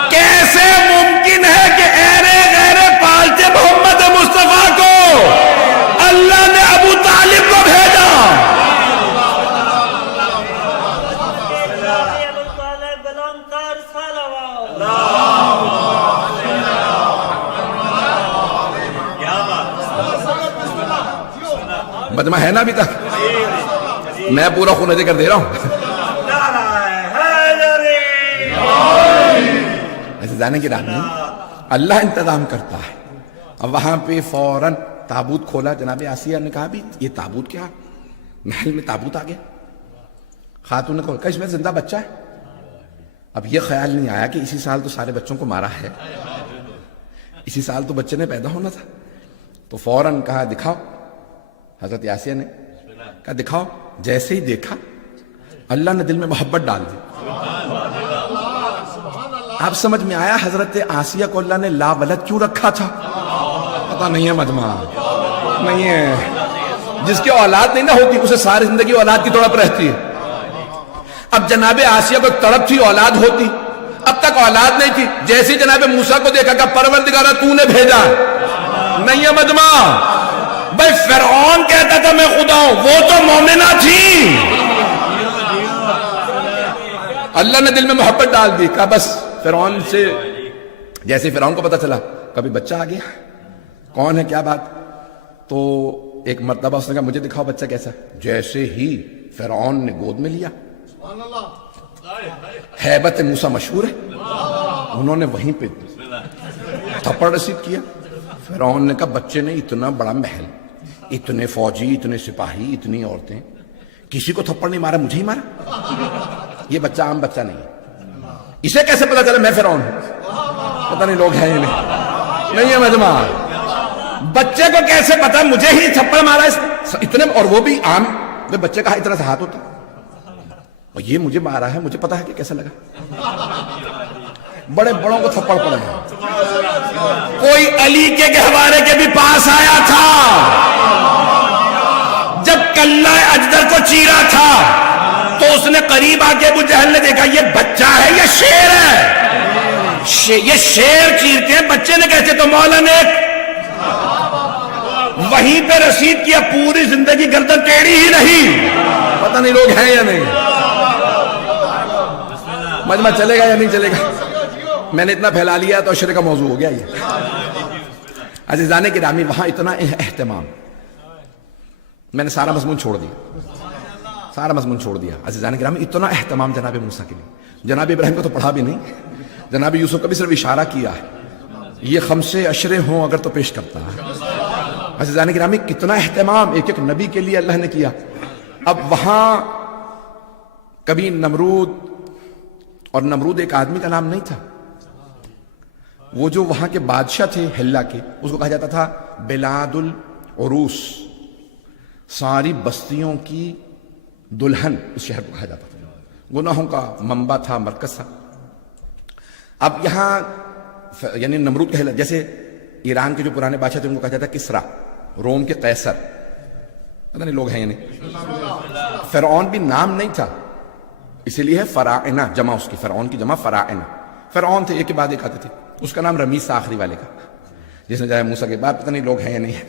کیسے ممکن ہے کہ ایرے غیرے پالتے محمد مصطفیٰ کو اللہ نے ابو طالب کو بھیجا؟ مجمع ہے نا ابھی تک؟ میں پورا خون ذکر دے رہا ہوں، ایسے جانے کی راہ نہیں، اللہ انتظام کرتا ہے۔ اب وہاں پہ فوراً تابوت کھولا، جناب آسیہ نے کہا بھی یہ تابوت کیا، محل میں تابوت آ گیا، خاتون نے کہا اس میں زندہ بچہ ہے۔ اب یہ خیال نہیں آیا کہ اسی سال تو سارے بچوں کو مارا ہے، اسی سال تو بچے نے پیدا ہونا تھا، تو فوراً کہا دکھاؤ، حضرت آسیہ نے کہا دکھاؤ، جیسے ہی دیکھا اللہ نے دل میں محبت ڈال دی۔ اب سمجھ میں آیا حضرت آسیہ کو اللہ نے لا ولد کیوں رکھا تھا؟ پتہ نہیں ہے مجمع، نہیں ہے، جس کی اولاد نہیں نہ ہوتی اسے ساری زندگی اولاد کی تڑپ رہتی ہے۔ اب جناب آسیہ کو تڑپ تھی، اولاد ہوتی، اب تک اولاد نہیں تھی، جیسے جناب موسیٰ کو دیکھا کہ پروردگارہ تو نے بھیجا، نہیں ہے مجمع۔ بھائی فرعون کہتا تھا میں خدا ہوں، وہ تو مومنہ تھی، اللہ نے دل میں محبت ڈال دی، کہا بس فرعون سے، جیسے فرعون کو پتا چلا کبھی بچہ آ گیا، کون ہے کیا بات، تو ایک مرتبہ اس نے کہا مجھے دکھاؤ بچہ کیسا، جیسے ہی فرعون نے گود میں لیا، ہیبت موسیٰ مشہور ہے، انہوں نے وہیں پہ تھپڑ رسید کیا۔ فرعون نے کہا بچے نے اتنا بڑا محل، اتنے فوجی، اتنے سپاہی، اتنی عورتیں، کسی کو تھپڑ نہیں مارا، مجھے ہی مارا، یہ بچہ عام بچہ نہیں ہے، اسے کیسے پتا چلا میں فرعون ہوں؟ پتہ نہیں لوگ ہیں یا نہیں ہے مجمع، بچے کو کیسے پتا مجھے ہی تھپڑ مارا اس نے، اتنے، اور وہ بھی عام، میں بچے کا اتنا سا ہاتھ ہوتا، اور یہ مجھے مارا ہے، مجھے پتا ہے کہ کیسا لگا، بڑے بڑوں کو تھپڑ پڑے ہیں۔ کوئی علی کے گہوارے کے بھی پاس آیا تھا جب کلہ اجدر کو چیرا تھا، تو اس نے قریب آ کے ابو جہل نے دیکھا یہ بچہ ہے یا شیر ہے، یہ شیر چیرتے ہیں، بچے نے کہتے تو مولا نے وہیں پہ رسید کیا، پوری زندگی گردن ٹیڑھی ہی نہیں، پتہ نہیں لوگ ہیں یا نہیں، مجمع چلے گا یا نہیں چلے گا؟ میں نے اتنا پھیلا لیا تو عشرے کا موضوع ہو گیا یہ. عزیزان گرامی وہاں اتنا اہتمام. میں نے سارا مضمون چھوڑ دیا. عزیزان گرامی اتنا اہتمام جناب موسیٰ کے لیے. جناب ابراہیم کو تو پڑھا بھی نہیں, جناب یوسف کا بھی صرف اشارہ کیا ہے. یہ خمسے عشرے ہوں اگر تو پیش کرتا ہے. عزیزان گرامی کتنا اہتمام ایک ایک نبی کے لیے اللہ نے کیا. اب وہاں کبھی نمرود, اور نمرود ایک آدمی کا نام نہیں تھا, وہ جو وہاں کے بادشاہ تھے ہلا کے, اس کو کہا جاتا تھا بلاد العروس, ساری بستیوں کی دلہن اس شہر کو کہا جاتا تھا. گناہوں کا منبع تھا, مرکز تھا. اب یہاں یعنی نمرود کا ہلا, جیسے ایران کے جو پرانے بادشاہ تھے ان کو کہا جاتا کسرا, روم کے قیصر, پتہ نہیں لوگ ہیں یا نہیں. فرعون بھی نام نہیں تھا, اسی لیے ہے فراعنہ, جمع اس کی, فرعون کی جمع فراعنہ. فرعون تھے ایک کے بعد ایک آتے تھے. اس کا نام رمیس تھا آخری والے کا, جس نے جائے موسیٰ کے بعد, پتہ نہیں لوگ ہیں یا نہیں ہے.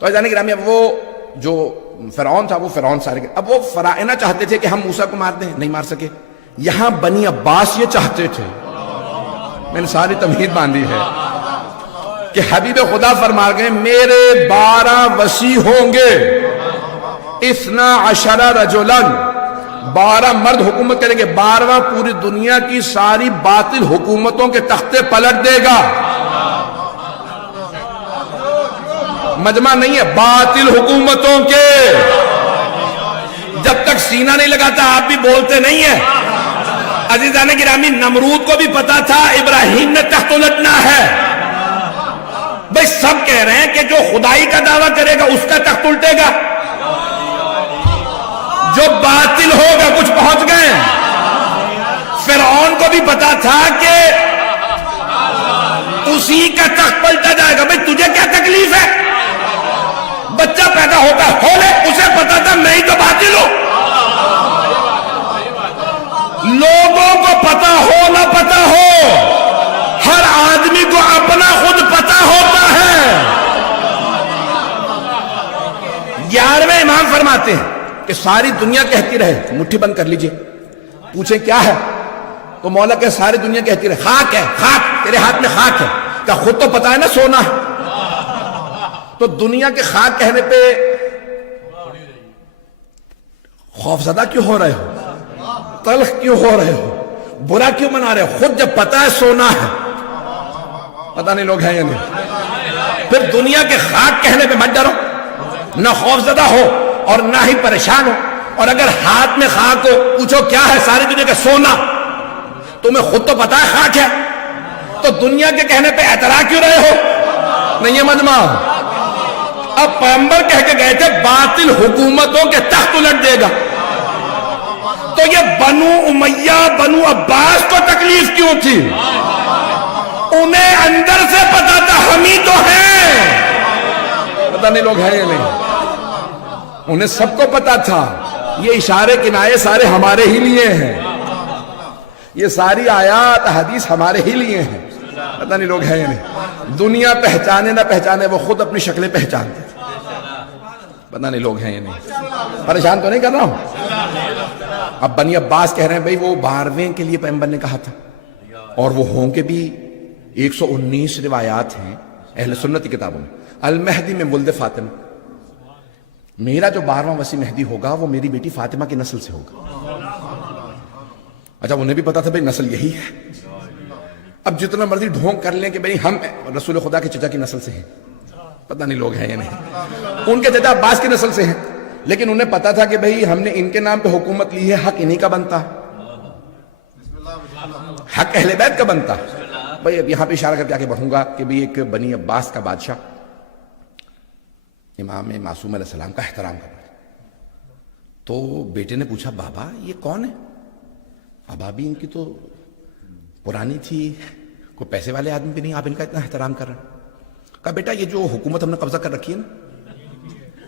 تو جانے گرامی اب وہ جو فرعون تھا وہ فرعون سارے کے, اب وہ فراعنہ چاہتے تھے کہ ہم موسیٰ کو مار دیں, نہیں مار سکے. یہاں بنی عباس یہ چاہتے تھے, میں نے ساری تمہید باندھی ہے, کہ حبیب خدا فرما گئے میرے 12 وصی ہوں گے, 12 رجلاً, 12 مرد حکومت کریں گے. 12واں پوری دنیا کی ساری باطل حکومتوں کے تختے پلٹ دے گا. مجمع نہیں ہے, باطل حکومتوں کے. جب تک سینہ نہیں لگاتا آپ بھی بولتے نہیں ہیں. عزیزان گرامی نمرود کو بھی پتا تھا ابراہیم نے تخت الٹنا ہے. بھئی سب کہہ رہے ہیں کہ جو خدائی کا دعویٰ کرے گا اس کا تخت الٹے گا, جو باطل ہوگا. کچھ پہنچ گئے. فرعون کو بھی پتا تھا کہ اسی کا تخت پلٹا جائے گا. بھئی تجھے کیا تکلیف ہے, بچہ پیدا ہوتا ہو لے, اسے پتا تھا میں ہی تو باطل ہوں. لوگوں کو پتا ہو نہ پتا ہو, ہر آدمی کو اپنا خود پتا ہوتا ہے. 11ویں امام فرماتے ہیں کہ ساری دنیا کہتی رہے, مٹھی بند کر لیجئے, پوچھیں کیا ہے, تو مولا کہ ساری دنیا کہتی رہے خاک ہے, خاک, تیرے ہاتھ میں خاک ہے. کیا خود تو پتا ہے نا سونا ہے, تو دنیا کے خاک کہنے پہ خوفزدہ کیوں ہو رہے ہو, تلخ کیوں ہو رہے ہو, برا کیوں منا رہے ہو؟ خود جب پتا ہے سونا ہے. پتہ نہیں لوگ ہیں یا نہیں. پھر دنیا کے خاک کہنے پہ مت ڈرو, نہ خوفزدہ ہو اور نہ ہی پریشان ہو. اور اگر ہاتھ میں خاک ہو, پوچھو کیا ہے, ساری دنیا کا سونا. تمہیں خود تو پتا ہے خاک ہے, تو دنیا کے کہنے پہ اعتراض کیوں رہے ہو؟ نہیں ہے مجمع. اب پیغمبر کہہ کے گئے تھے باطل حکومتوں کے تخت الٹ دے گا, تو یہ بنو امیہ, بنو عباس کو تکلیف کیوں تھی؟ انہیں اندر سے پتا تھا ہم ہی تو ہیں. پتہ نہیں لوگ ہیں یا نہیں. انہیں سب کو پتا تھا یہ اشارے کنائے سارے ہمارے ہی لیے ہیں, یہ ساری آیات حدیث ہمارے ہی لیے ہیں. پتہ نہیں لوگ ہیں یا نہیں. دنیا پہچانے نہ پہچانے وہ خود اپنی شکلیں پہچانتے تھے. پتہ نہیں لوگ ہیں یا نہیں. پریشان تو نہیں کر رہا ہوں. اب بنی عباس کہہ رہے ہیں بھئی وہ 12ویں کے لیے پیغمبر نے کہا تھا, اور وہ ہوں کے بھی 119 روایات ہیں اہل سنت کی کتابوں میں. المہدی میں ولد فاطمہ, میرا جو 12واں وصی مہدی ہوگا وہ میری بیٹی فاطمہ کی نسل سے ہوگا. اچھا انہیں بھی پتا تھا بھئی نسل یہی ہے. اب جتنا مرضی ڈھونگ کر لیں کہ بھئی ہم رسول خدا کے چچا کی نسل سے ہیں, پتہ نہیں لوگ ہیں یا نہیں. ان کے چچا عباس کی نسل سے ہیں, لیکن انہیں پتا تھا کہ بھئی ہم نے ان کے نام پہ حکومت لی ہے, حق انہی کا بنتا ہے, حق اہل بیت کا بنتا ہے. بھئی اب یہاں پہ اشارہ کر کے آگے بڑھوں گا کہ بھئی ایک بنی عباس کا بادشاہ امام معصوم علیہ السلام کا احترام کر رہا ہے. تو بیٹے نے پوچھا بابا یہ کون ہے؟ ابا بھی ان کی تو پرانی تھی, کوئی پیسے والے آدمی بھی نہیں, آپ ان کا اتنا احترام کر رہے ہیں. کہا بیٹا یہ جو حکومت ہم نے قبضہ کر رکھی ہے نا,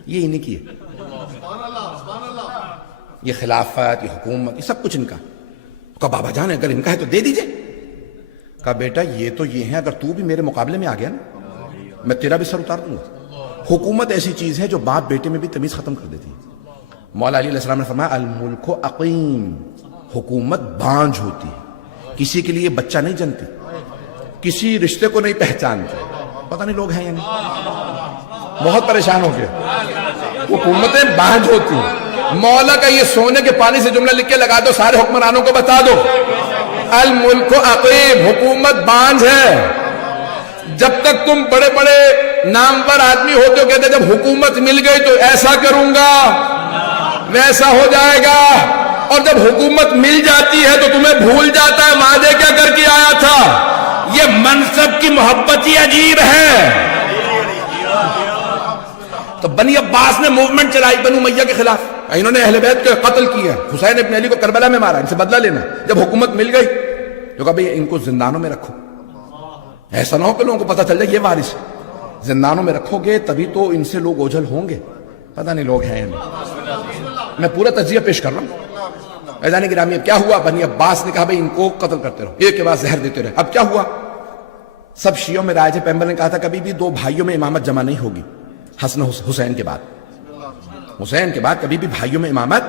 یہ انہی کی ہے, یہ خلافت, یہ حکومت, یہ سب کچھ ان کا. کہا بابا جان اگر ان کا ہے تو دے دیجئے. کہا بیٹا یہ تو یہ ہیں, اگر تو بھی میرے مقابلے میں آ گیا نا میں تیرا بھی سر اتار دوں گا. حکومت ایسی چیز ہے جو باپ بیٹے میں بھی تمیز ختم کر دیتی ہے. مولا علی علیہ السلام نے فرمایا الملک عقیم, حکومت بانجھ ہوتی ہے، کسی کے لیے بچہ نہیں جنتی، کسی رشتے کو نہیں پہچانتی. پتہ نہیں لوگ ہیں یا نہیں، بہت پریشان ہو گئے. حکومتیں بانجھ ہوتی ہیں. مولا کا یہ سونے کے پانی سے جملہ لکھ کے لگا دو، سارے حکمرانوں کو بتا دو، الملک عقیم، حکومت بانجھ ہے. جب تک تم بڑے بڑے نامور آدمی ہوتے ہو کہتے جب حکومت مل گئی تو ایسا کروں گا ویسا ہو جائے گا، اور جب حکومت مل جاتی ہے تو تمہیں بھول جاتا ہے وعدے کیا کر کے آیا تھا. یہ منصب کی محبت ہی عجیب ہے. تو بنی عباس نے موومنٹ چلائی بنو امیہ کے خلاف، انہوں نے اہل بیت کے قتل کیے، حسین ابن علی کو کربلا میں مارا، ان سے بدلہ لینا. جب حکومت مل گئی تو کہا بھئی ان کو زندانوں میں رکھو، ایسا نہ ہو کہ لوگوں کو پتہ چل جائے یہ وارث ہے. زندانوں میں رکھو گے تبھی تو ان سے لوگ اوجھل ہوں گے. پتہ نہیں لوگ ہیں یا نہیں، میں پورا تجزیہ پیش کر رہا ہوں. عزیزان گرامی اب کیا ہوا؟ بنی عباس نے کہا بھئی ان کو قتل کرتے رہو، ایک کے بعد زہر دیتے رہے. اب کیا ہوا؟ سب شیعوں میں رائے ہے، پیغمبر نے کہا تھا کبھی بھی دو بھائیوں میں امامت جمع نہیں ہوگی. حسن حسین کے بعد، حسین کے بعد کبھی بھی بھائیوں میں امامت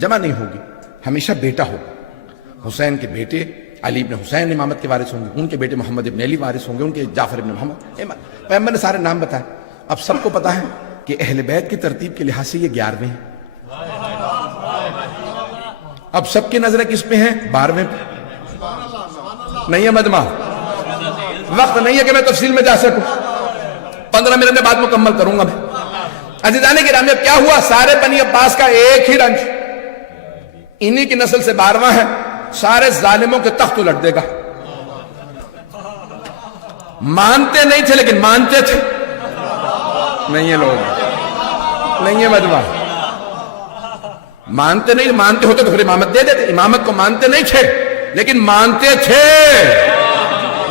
جمع نہیں ہوگی، ہمیشہ بیٹا ہوگا. حسین کے بیٹے علی ابن حسین امامت کے وارث ہوں گے، ان کے بیٹے محمد ابن علی وارث ہوں گے، ان کے جعفر ابن محمد. پیغمبر نے سارے نام بتائے. اب سب کو پتا ہے کہ اہل بیت کی ترتیب کے لحاظ سے یہ 11ویں ہیں. اب سب کی نظریں کس پہ ہیں؟ 12ویں پہ. نہیں ہے مجمع، وقت نہیں ہے کہ میں تفصیل میں جا سکوں، 15 منٹ میں بعد مکمل کروں گا میں. عزیزان گرامی اب کیا ہوا؟ سارے بنی عباس کا ایک ہی رنج، انہی کی نسل سے 12واں ہے. سارے ظالموں کے تخت الٹ دے گا. مانتے نہیں تھے لیکن مانتے تھے. نہیں ہے لوگ، نہیں ہے مجمع. مانتے نہیں، مانتے ہوتے تو پھر امامت دے دیتے. امامت کو مانتے نہیں تھے لیکن مانتے تھے.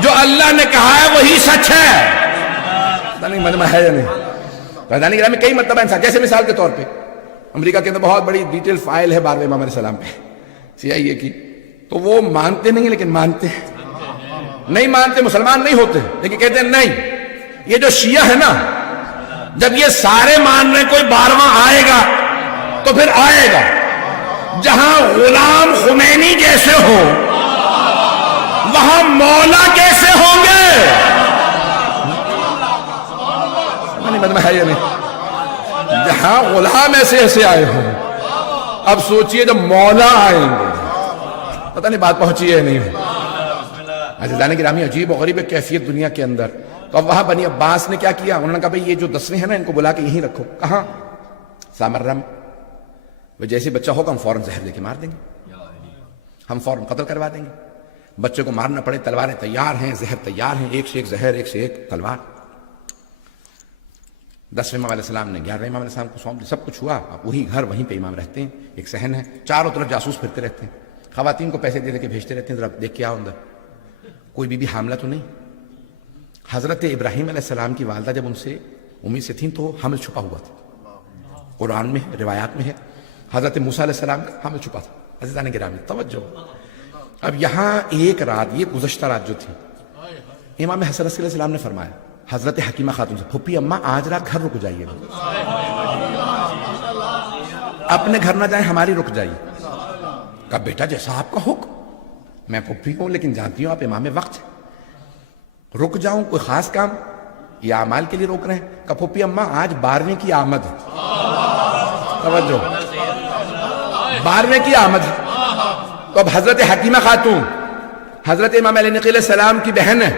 جو اللہ نے کہا ہے وہی سچ ہے. پتہ نہیں مجمع ہے یا نہیں. رضانی گرامی کئی مرتبہ انسان، جیسے مثال کے طور پہ امریکہ کے اندر بہت بڑی ڈیٹیل فائل ہے 12ویں امام علیہ السلام پہ CIA کی، تو وہ مانتے نہیں لیکن مانتے ہیں. نہیں مانتے، مسلمان نہیں ہوتے لیکن کہتے ہیں نہیں. یہ جو شیعہ ہے نا، جب یہ سارے مان رہے کوئی 12واں آئے گا تو پھر آئے گا. جہاں غلام خمینی جیسے ہو وہاں مولا کیسے ہوں گے؟ ہے یا نہیں؟ جہاں غلام ایسے ایسے آئے ہوں، اب سوچئے جب مولا آئیں گے. پتہ نہیں بات پہنچی ہے نہیں. عزیزان گرامی عجیب و غریب کیفیت دنیا کے اندر. تو اب وہاں بنی عباس نے کیا کیا؟ انہوں نے کہا بھئی یہ جو 10ویں ہیں نا ان کو بلا کے یہیں رکھو. کہاں؟ سامرہ میں. وہ جیسے بچہ ہوگا ہم فوراً زہر دے کے مار دیں گے، ہم فوراً قتل کروا دیں گے. بچے کو مارنا پڑے، تلواریں تیار ہیں، زہر تیار ہیں، ایک سے ایک زہر، ایک سے ایک تلوار. 10ویں امام علیہ السلام نے 11ویں امام علیہ السلام کو سونپ دی. سب کچھ ہوا. اب وہی گھر وہیں پہ امام رہتے ہیں. ایک صحن ہے، چاروں طرف جاسوس پھرتے رہتے ہیں، خواتین کو پیسے دے دے کے بھیجتے رہتے ہیں ذرا دیکھ کے آؤ اندر کوئی بی بی حاملہ تو نہیں. حضرت ابراہیم علیہ السلام کی والدہ جب ان سے امید سے تھیں تو حمل چھپا ہوا تھا. قرآن میں روایات میں ہے. حضرت موسیٰ علیہ السلام کا حمل چھپا تھا. عزیزان گرامی توجہ. اب یہاں ایک رات، یہ گزشتہ رات جو تھی، امام حسن علیہ السلام نے فرمایا حضرت حکیمہ خاتون سے، پھپھی اماں آج رات گھر رک جائیے، اپنے گھر نہ جائیں، ہماری رک جائیے. کہا بیٹا جیسا آپ کا حکم. میں پھپھی ہوں لیکن جانتی ہوں آپ امام وقت ہیں، رک جاؤں کوئی خاص کام یا اعمال کے لیے روک رہے ہیں؟ کہا پھپھی اماں آج 12ویں کی آمد ہے. توجہ، 12ویں کی آمد ہے. تو اب حضرت حکیمہ خاتون حضرت امام علی نقی علیہ السلام کی بہن ہے،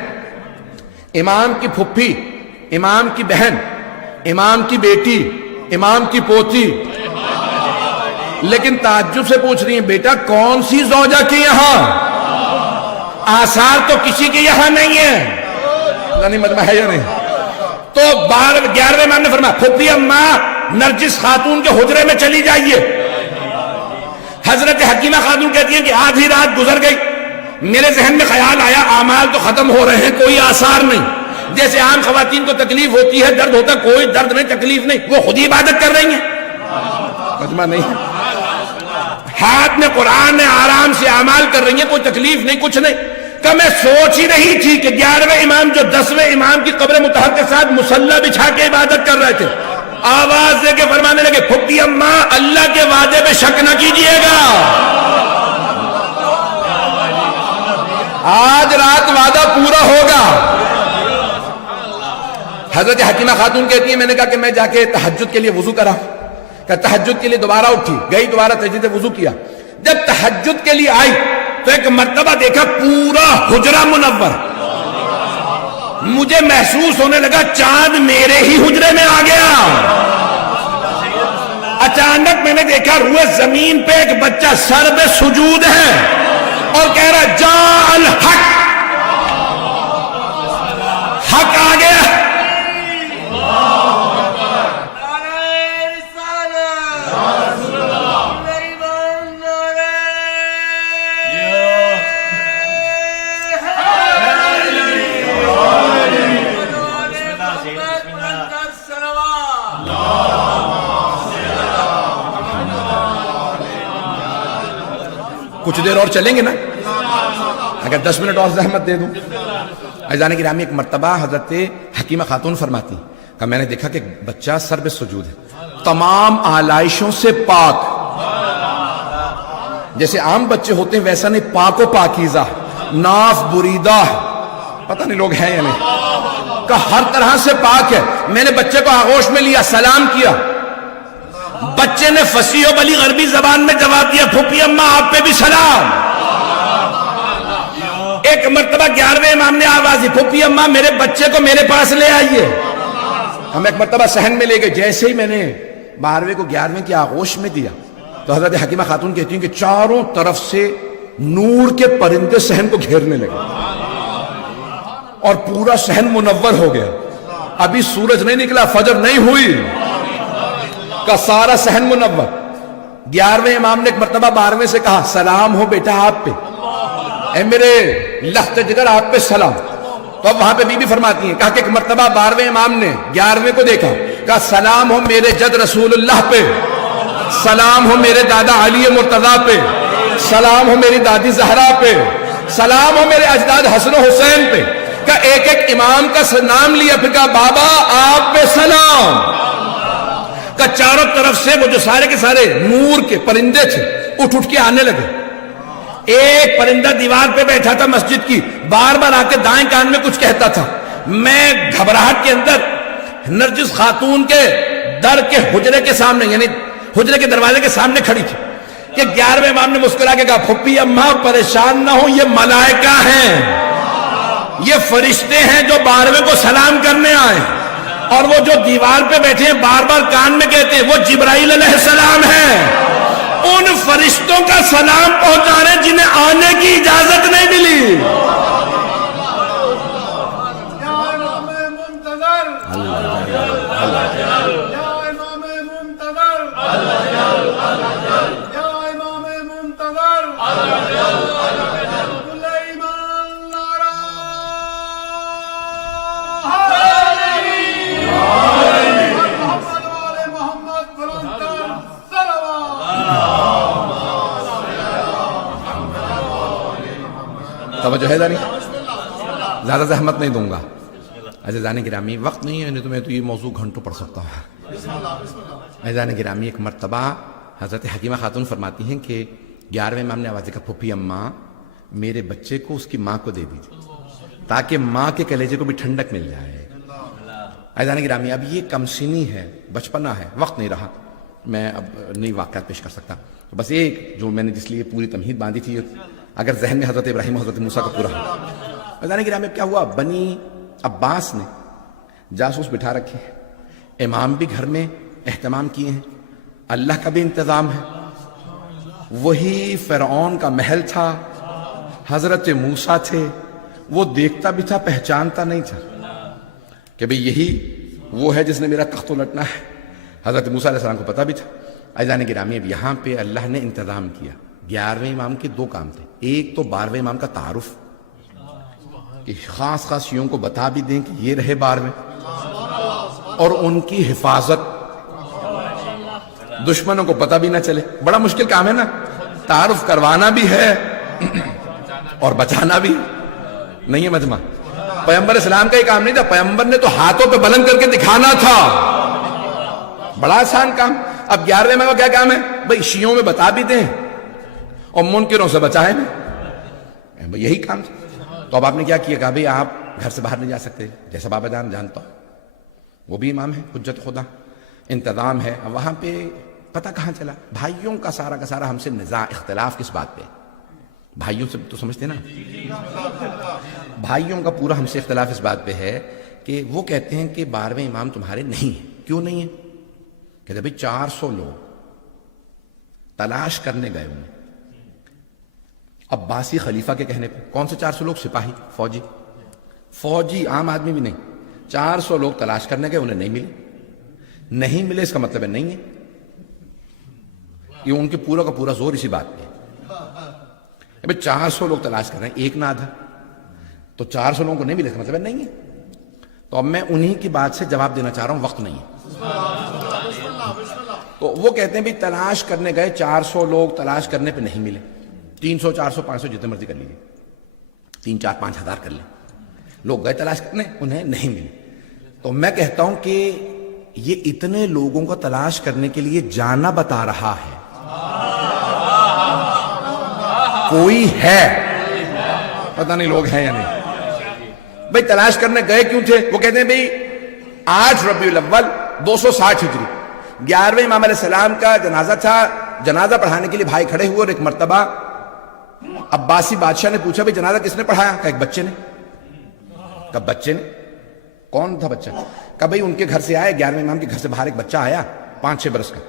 امام کی پھپھی، امام کی بہن، امام کی بیٹی، امام کی پوتی. لیکن تعجب سے پوچھ رہی ہیں بیٹا کون سی زوجہ کی یہاں؟ آثار تو کسی کے یہاں نہیں ہے. نہیں مجمع ہے یا نہیں؟ تو 11ویں امام نے فرمایا پھپھی اماں نرجس خاتون کے حجرے میں چلی جائیے. حضرت حکیمہ خاتون کہتی ہیں کہ آدھی رات گزر گئی، میرے ذہن میں خیال آیا اعمال تو ختم ہو رہے ہیں، کوئی آثار نہیں. جیسے عام خواتین کو تکلیف ہوتی ہے، درد ہوتا ہے، کوئی درد نہیں، تکلیف نہیں، وہ خود ہی عبادت کر رہی ہیں. مجمع نہیں، ہاتھ میں قرآن ہے، آرام سے اعمال کر رہی ہیں، کوئی تکلیف نہیں، کچھ نہیں. کہ میں سوچ ہی رہی تھی کہ 11ویں امام جو 10ویں امام کی قبر مطہر کے ساتھ مصلی بچھا کے عبادت کر رہے تھے، آواز دے کے فرمانے لگے پھپھی اماں اللہ کے وعدے پہ شک نہ کیجئے گا. آج رات وعدہ پورا ہوگا. حضرت حکیمہ خاتون کہتی ہے میں نے کہا کہ میں جا کے تہجد کے لیے وضو کرا. کہ تہجد کے لیے دوبارہ اٹھی, گئی دوبارہ تجدید وضو کیا. جب تہجد کے لیے آئی تو ایک مرتبہ دیکھا پورا حجرہ منور. مجھے محسوس ہونے لگا چاند میرے ہی حجرے میں آ گیا. اچانک میں نے دیکھا روئے زمین پہ ایک بچہ سر پہ سجود ہے اور کہہ رہا جاء الحق, حق آ گیا. کچھ دیر اور چلیں گے نا, اگر 10 منٹ اور زحمت دے دوں. عزیزان گرامی, ایک مرتبہ حضرت حکیمہ خاتون فرماتی کہ میں نے دیکھا کہ بچہ سر پہ سجود ہے, تمام آلائشوں سے پاک, جیسے عام بچے ہوتے ہیں ویسا نہیں, پاک و پاکیزہ, ناف بریدہ, پتہ نہیں لوگ ہیں یا نہیں, کہ ہر طرح سے پاک ہے. میں نے بچے کو آغوش میں لیا, سلام کیا. بچے نے فصیح و بلی غربی زبان میں جواب دیا پھوپھی اماں آپ پہ بھی سلام. ایک مرتبہ 11ویں امام نے آواز دی پھوپھی اماں میرے بچے کو میرے پاس لے آئیے. ہم ایک مرتبہ صحن میں لے گئے. جیسے ہی میں نے 12ویں کو 11ویں کی آغوش میں دیا تو حضرت حکیمہ خاتون کہتی ہیں کہ چاروں طرف سے نور کے پرندے صحن کو گھیرنے لگے اور پورا صحن منور ہو گیا. ابھی سورج نہیں نکلا, فجر نہیں ہوئی کا سارا صحن منور. 11ویں امام نے ایک مرتبہ 12ویں سے کہا سلام ہو بیٹا آپ پہ, اے میرے لخت جگر آپ پہ سلام. تو اب وہاں پہ بی بی فرماتی ہیں کہا کہ ایک مرتبہ 12ویں امام نے 11ویں کو دیکھا, کہا سلام ہو میرے جد رسول اللہ پہ, سلام ہو میرے دادا علی مرتضیٰ پہ, سلام ہو میری دادی زہرا پہ, سلام ہو میرے اجداد حسن و حسین پہ. کہا ایک ایک امام کا نام لیا, پھر کہا بابا آپ پہ سلام. کہ چاروں طرف سے وہ جو سارے کے سارے نور کے پرندے تھے اٹھ اٹھ کے آنے لگے. ایک پرندہ دیوار پہ بیٹھا تھا مسجد کی, بار بار آ کے دائیں کان میں کچھ کہتا تھا. میں گھبراہٹ کے اندر نرجس خاتون کے در کے حجرے کے سامنے, یعنی حجرے کے دروازے کے سامنے کھڑی تھی کہ 11ویں امام نے مسکرا کے کہا پھپھی اماں پریشان نہ ہو, یہ ملائکہ ہیں, یہ فرشتے ہیں جو 12ویں کو سلام کرنے آئے, اور وہ جو دیوار پہ بیٹھے ہیں بار بار کان میں کہتے ہیں وہ جبرائیل علیہ السلام ہیں. ان فرشتوں کا سلام پہنچا رہے جنہیں آنے کی اجازت نہیں ملی. توجہ ہے دانی, زیادہ زحمت نہیں دوں گا. عزیزان گرامی وقت نہیں ہے, نہیں تو میں تو یہ موضوع گھنٹوں پڑھ سکتا ہوں. عزیزان گرامی ایک مرتبہ حضرت حکیمہ خاتون فرماتی ہیں کہ 11ویں امام نے آواز دی کہ پھوپھی اماں میرے بچے کو اس کی ماں کو دے دیجیے تاکہ ماں کے کلیجے کو بھی ٹھنڈک مل جائے. عزیزان گرامی اب یہ کم سنی ہے, بچپنا ہے, وقت نہیں رہا, میں اب نئی واقعات پیش کر سکتا. تو بس ایک جو میں نے جس لیے پوری تمہید باندھی تھی اگر ذہن میں حضرت ابراہیم حضرت موسیٰ کا پورا ہو. عزیزان گرامی کیا ہوا, بنی عباس نے جاسوس بٹھا رکھے, امام بھی گھر میں اہتمام کیے ہیں, اللہ کا بھی انتظام ہے. وہی فرعون کا محل تھا, حضرت موسیٰ تھے, وہ دیکھتا بھی تھا پہچانتا نہیں تھا کہ بھئی یہی وہ ہے جس نے میرا تخت الٹنا ہے. حضرت موسیٰ علیہ السلام کو پتہ بھی تھا. عزیزان گرامی اب یہاں پہ اللہ نے انتظام کیا. 11ویں امام کے 2 کام تھے. ایک تو 12ویں امام کا تعارف, کہ خاص خاص شیعوں کو بتا بھی دیں کہ یہ رہے 12ویں, اور ان کی حفاظت, دشمنوں کو پتہ بھی نہ چلے. بڑا مشکل کام ہے نا, تعارف کروانا بھی ہے اور بچانا بھی نہیں ہے. مجمع پیغمبر اسلام کا یہ کام نہیں تھا, پیغمبر نے تو ہاتھوں پہ بلند کر کے دکھانا تھا, بڑا آسان کام. اب 11ویں امام کا کیا کام ہے, بھئی شیعوں میں بتا بھی دیں اور منکروں سے بچائیں. یہی کام تھا. تو اب آپ نے کیا کیا؟ کہا بھئی آپ گھر سے باہر نہیں جا سکتے، جیسا بابا جان جانتا ہوں، وہ بھی امام ہے، حجت خدا، انتظام ہے۔ اب وہاں پہ پتہ کہاں چلا؟ بھائیوں کا سارا ہم سے نزاع، اختلاف کس بات پہ؟ بھائیوں سے تو سمجھتے نا، بھائیوں کا پورا ہم سے اختلاف اس بات پہ ہے کہ وہ کہتے ہیں کہ 12ویں امام تمہارے نہیں ہیں۔ کیوں نہیں ہیں؟ کہتے بھئی 400 لوگ تلاش کرنے گئے انہیں، عباسی خلیفہ کے کہنے پہ۔ کون سے 400 لوگ؟ سپاہی، فوجی، عام آدمی بھی نہیں۔ 400 لوگ تلاش کرنے گئے، انہیں نہیں ملے، اس کا مطلب ہے نہیں ہے۔ یہ ان کے پورا کا پورا زور اسی بات پہ ہے۔ 400 لوگ تلاش کر رہے ہیں، ایک نہ آدھا، تو 400 لوگوں کو نہیں ملے، اس کا مطلب ہے نہیں ہے۔ تو اب میں انہی کی بات سے جواب دینا چاہ رہا ہوں، وقت نہیں ہے۔ تو وہ کہتے ہیں بھی تلاش کرنے گئے 400 لوگ، تلاش کرنے پہ نہیں ملے۔ 300 400 500 جتنے مرضی کر لیجیے، 3 4 5 ہزار کر لیں، لوگ گئے تلاش کرنے، انہیں نہیں ملے۔ تو میں کہتا ہوں کہ یہ اتنے لوگوں کو تلاش کرنے کے لیے جانا بتا رہا ہے، کوئی ہے، پتہ نہیں لوگ ہیں یا نہیں۔ بھئی تلاش کرنے گئے کیوں تھے؟ وہ کہتے ہیں بھئی 8 ربیع الاول 260 ہجری 11ویں امام علیہ السلام کا جنازہ تھا، جنازہ پڑھانے کے لیے بھائی کھڑے ہوئے، اور ایک مرتبہ عباسی بادشاہ نے پوچھا بھئی جنازہ کس نے پڑھایا؟ کہا ایک بچے نے۔ کہا بچے نے؟ کون تھا بچہ؟ کہا بھئی ان کے گھر سے آئے، 11ویں امام کے گھر سے باہر ایک بچہ آیا 5-6 برس کا،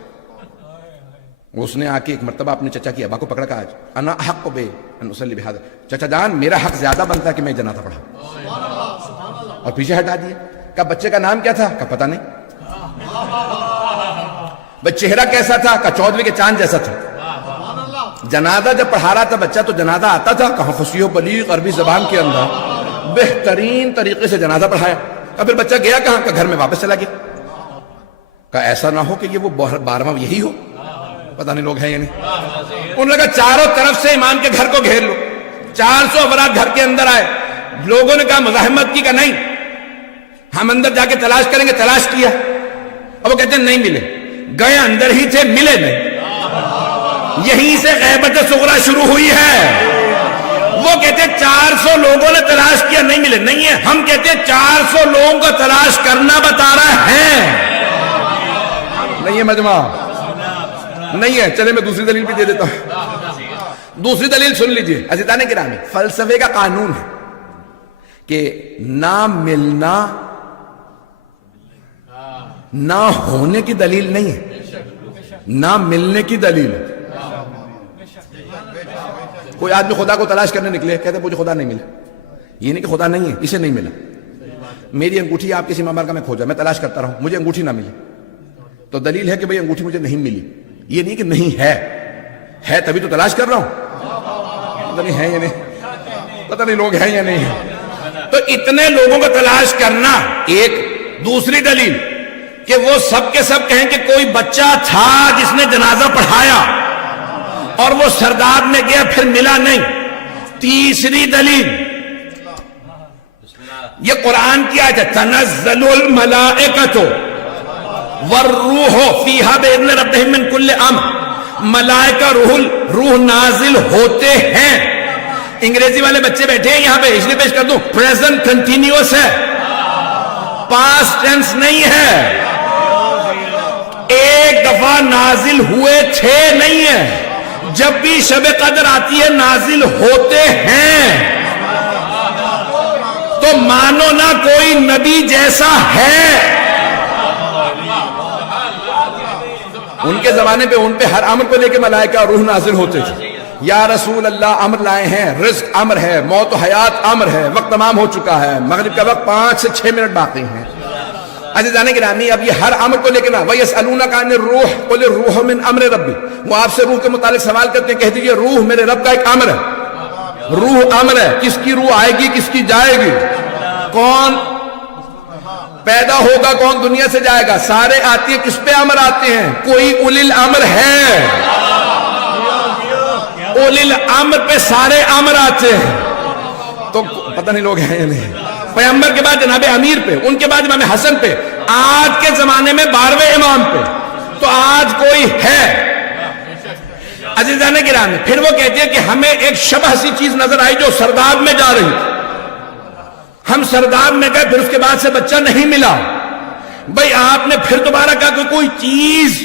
اس نے آ کے ایک مرتبہ اپنے چچا کی ابا کو پکڑا، کہا انا حق بے ان اصلی بہذا، چچا جان میرا حق زیادہ بنتا ہے کہ میں جنازہ پڑھاؤں، اور پیچھے ہٹا دیا۔ کہا بچے کا نام کیا تھا؟ کہا پتہ نہیں۔ بھئی چہرہ کیسا تھا؟ کہا 14ویں کے چاند جیسا تھا۔ جنازہ جب پڑھا رہا تھا بچہ تو جنازہ آتا تھا؟ کہا فصیح و بلیغ عربی زبان کے اندر بہترین طریقے سے جنازہ پڑھایا۔ کہا پھر بچہ گیا کہاں؟ کہا گھر میں واپس چلا گیا۔ کہا ایسا نہ ہو کہ یہ وہ 12واں یہی ہو، پتہ نہیں لوگ ہیں یا نہیں۔ انہوں نے کہا چاروں طرف سے امام کے گھر کو گھیر لو۔ 400 افراد گھر کے اندر آئے، لوگوں نے کہا مزاحمت کی، کہا نہیں ہم اندر جا کے تلاش کریں گے۔ تلاش کیا، اب وہ کہتے ہیں نہیں ملے، گئے اندر ہی تھے، ملے نہیں۔ یہیں سے غیبت صغریٰ شروع ہوئی ہے۔ وہ کہتے ہیں 400 لوگوں نے تلاش کیا، نہیں ملے، نہیں ہے۔ ہم کہتے ہیں 400 لوگوں کو تلاش کرنا بتا رہا ہے، نہیں ہے مجمع، نہیں ہے۔ چلے میں دوسری دلیل بھی دے دیتا ہوں۔ دوسری دلیل سن لیجئے عزیزان گرامی، فلسفے کا قانون ہے کہ نہ ملنا نہ ہونے کی دلیل نہیں ہے، نہ ملنے کی دلیل ہے۔ کوئی آدمی خدا کو تلاش کرنے نکلے، کہتے مجھے خدا نہیں ملا، یہ نہیں کہ خدا نہیں ہے، اسے نہیں ملا۔ میری انگوٹھی آپ کسی ممبر کا میں کھوجا، میں تلاش کرتا رہا ہوں، مجھے انگوٹھی نہ ملی، تو دلیل ہے کہ بھئی انگوٹھی مجھے نہیں ملی، یہ نہیں کہ نہیں ہے تبھی تو تلاش کر رہا ہوں، پتہ نہیں ہے یا نہیں، پتہ نہیں لوگ ہیں یا نہیں ہیں۔ تو اتنے لوگوں کو تلاش کرنا ایک۔ دوسری دلیل کہ وہ سب کے سب کہیں کہ کوئی بچہ تھا جس نے جنازہ پڑھایا اور وہ سرداب میں گیا پھر ملا نہیں۔ تیسری دلیل یہ قرآن کی آیت ہے، تنزل الملائکۃ والروح فیہا بإذن ربہم من کل امر، ملائکہ روح نازل ہوتے ہیں۔ انگریزی والے بچے بیٹھے ہیں یہاں پہ، اس لیے پیش کر دوں، پریزنٹ کنٹینیوس ہے، پاسٹ ٹینس نہیں ہے۔ ایک دفعہ نازل ہوئے تھے نہیں ہے، جب بھی شب قدر آتی ہے نازل ہوتے ہیں۔ تو مانو نہ کوئی نبی جیسا ہے۔ ان کے زمانے پہ ان پہ ہر امر کو لے کے ملائکہ روح نازل ہوتے تھے۔ یا رسول اللہ امر لائے ہیں، رزق امر ہے، موت و حیات امر ہے، وقت تمام ہو چکا ہے، مغرب کا وقت 5 سے 6 منٹ باقی ہیں۔ عزیزان گرامی، اب یہ ہر امر کو لے کے نہ، وَيَسْأَلُونَكَ عَنِ الرُّوحِ قُلِ الرُّوحُ مِنْ أَمْرِ رَبِّي، وہ آپ سے روح کے متعلق سوال کرتے ہیں، کہہ دیجئے روح میرے رب کا ایک امر ہے۔ روح امر ہے، کس کی روح آئے گی، کس کی جائے گی، کون پیدا ہوگا، کون دنیا سے جائے گا، سارے آتی ہیں، کس پہ امر آتے ہیں، کوئی اولی الامر ہے، اولی الامر پہ سارے امر آتے ہیں۔ تو پتہ نہیں لوگ ہیں یا نہیں۔ پیغمبر کے بعد جناب امیر پہ، ان کے بعد امام حسن پہ، آج کے زمانے میں 12ویں امام پہ، تو آج کوئی ہے۔ عزیزان گرامی، پھر وہ کہتے ہیں کہ ہمیں ایک شبہ سی چیز نظر آئی جو سرداب میں جا رہی، ہم سرداب میں گئے، پھر اس کے بعد سے بچہ نہیں ملا. بھائی آپ نے پھر دوبارہ کہا کہ کوئی چیز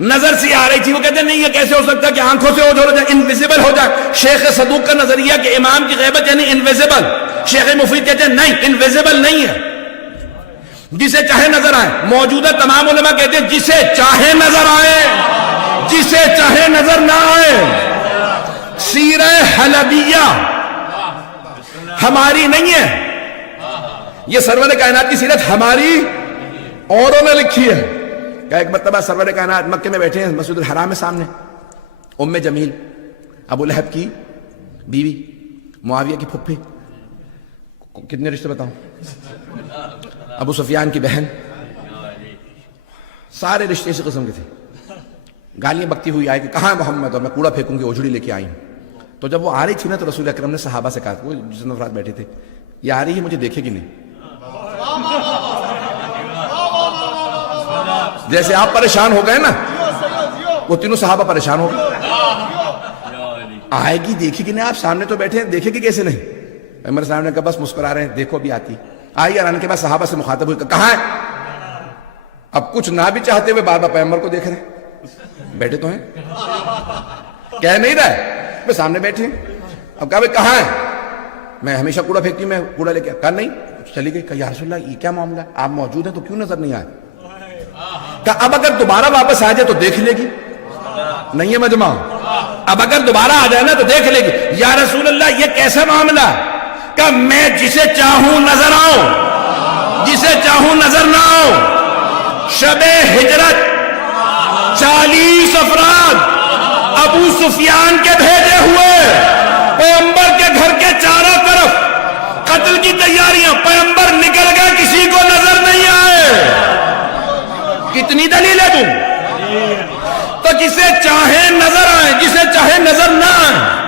نظر سے آ رہی تھی. وہ کہتے ہیں نہیں یہ کیسے ہو سکتا کہ آنکھوں سے اوجھل ہو جائے، انویزیبل ہو جائے. شیخ صدوق کا نظریہ کہ امام کی غیبت یعنی انویزیبل. شیخ مفید کہتے ہیں نہیں، انویزیبل نہیں ہے، جسے چاہے نظر آئے. موجودہ تمام علماء کہتے ہیں جسے چاہے نظر آئے، جسے چاہے نظر نہ آئے. سیرہ حلبیہ ہماری نہیں ہے، یہ سرور کائنات کی سیرت ہماری اوروں نے لکھی ہے. کہ ایک مرتبہ سرور کائنات مکے میں بیٹھے ہیں مسجد الحرام میں، سامنے ام جمیل ابو لہب کی بیوی، معاویہ کی پھپھی، کتنے رشتے بتاؤں، ابو سفیان کی بہن، سارے رشتے اسی قسم کے تھے. گالیاں بکتی ہوئی آئی کہ کہاں ہے محمد، اور میں کوڑا پھینکوں گی، اوجھڑی لے کے آئی ہوں. تو جب وہ آ رہی تھی نا تو رسول اکرم نے صحابہ سے کہا، وہ جتنے افراد بیٹھے تھے، یہ آ رہی ہے مجھے دیکھے گی نہیں. جیسے آپ پریشان ہو گئے نا، وہ تینوں صحابہ پریشان ہو گئے. آئے گی دیکھے گی نہیں، آپ سامنے تو بیٹھے ہیں، دیکھے گی کیسے نہیں. عمر صاحب نے کہا بس مسکرا رہے ہیں، دیکھو بھی آتی. آئی اور آنے کے بعد صحابہ سے مخاطب ہوئی، کہاں ہے. اب کچھ نہ بھی چاہتے ہوئے بار بار پیغمبر کو دیکھ رہے ہیں، بیٹھے تو ہیں، کہہ نہیں رہے، میں سامنے بیٹھے ہیں. اب کہا بھائی کہاں ہے، میں ہمیشہ کوڑا پھینکتی ہوں، میں کوڑا لے کے. کہا نہیں، چلی گئی. کہا یا رسول اللہ یہ کیا معاملہ ہے، آپ موجود ہیں تو کیوں نظر نہیں آئے. کہا اب اگر دوبارہ واپس آ جائے تو دیکھ لے گی. نہیں ہے مجمع، اب اگر دوبارہ آ جائے نا تو دیکھ لے گی. یا رسول اللہ یہ کیسا معاملہ. کہ میں جسے چاہوں نظر آؤں، جسے چاہوں نظر نہ آؤں. شب ہجرت 40 افراد ابو سفیان کے بھیجے ہوئے پیغمبر کے گھر کے چاروں طرف قتل کی تیاریاں. پیغمبر نکل گئے، کسی کو نظر نہیں آئے. کتنی دلیل ہے تم. تو جسے چاہے نظر آئے، جسے چاہے نظر نہ آئے.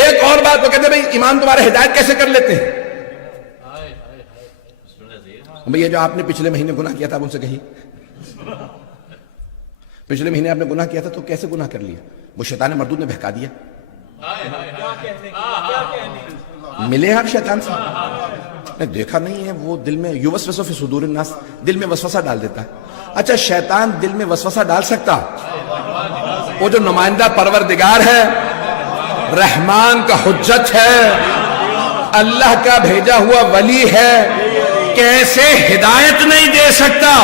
ایک اور بات وہ کہتے ہیں بھئی ایمان تمہارے ہدایت کیسے کر لیتے ہیں. بھئی یہ جو آپ نے پچھلے مہینے گناہ کیا تھا اب ان سے کہیں، پچھلے مہینے آپ نے گناہ کیا تھا تو کیسے گناہ کر لیا. وہ شیطان مردود نے بہکا دیا. ملے آپ شیطان سے؟ میں دیکھا نہیں ہے. وہ دل میں یوسوس فی صدور الناس، دل میں وسوسہ ڈال دیتا ہے. اچھا شیطان دل میں وسوسہ ڈال سکتا؟ وہ جو نمائندہ پروردگار ہے، رحمان کا حجت ہے، اللہ کا بھیجا ہوا ولی ہے، کیسے ہدایت نہیں دے سکتا.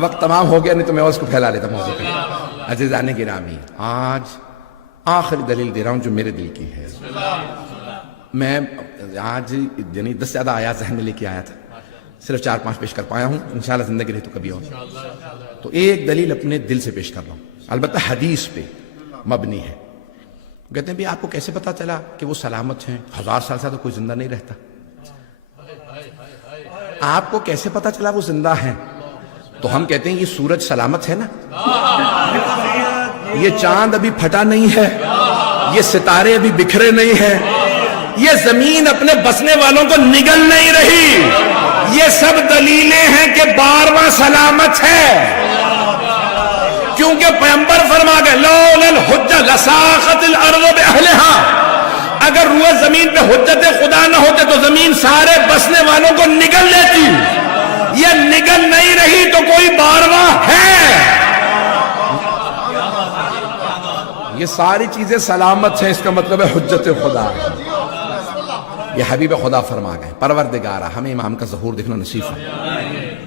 وقت تمام ہو گیا، نہیں تو میں اس کو پھیلا لیتا موضوع پہ. عزیزان گرامی، آج آخری دلیل دے رہا ہوں جو میرے دل کی ہے. میں آج یعنی 10 سے زیادہ آیات ذہن میں لے کے آیا تھا، صرف 4-5 پیش کر پایا ہوں. انشاءاللہ زندگی رہی تو کبھی اور. تو ایک دلیل اپنے دل سے پیش کر رہا ہوں، البتہ حدیث پہ مبنی ہے. کہتے ہیں بھی آپ کو کیسے پتا چلا کہ وہ سلامت ہیں، 1000 سال سے تو کوئی زندہ نہیں رہتا. آپ کو کیسے پتا چلا وہ زندہ ہیں؟ تو ہم کہتے ہیں یہ سورج سلامت ہے نا، یہ چاند ابھی پھٹا نہیں ہے، یہ ستارے ابھی بکھرے نہیں ہیں، یہ زمین اپنے بسنے والوں کو نگل نہیں رہی. یہ سب دلیلیں ہیں کہ بارواں سلامت ہے. کیونکہ پیغمبر فرما گئے لولا الحجہ لساقت الارض باہلہا. اگر روئے زمین پہ حجت خدا نہ ہوتے تو زمین سارے بسنے والوں کو نگل لیتی. یہ نگل نہیں رہی تو کوئی بارواں ہے. یہ ساری چیزیں سلامت ہیں، اس کا مطلب ہے حجت خدا. یہ حبیب خدا فرما گئے پروردگارہ ہمیں امام کا ظہور دیکھنا نصیب فرما،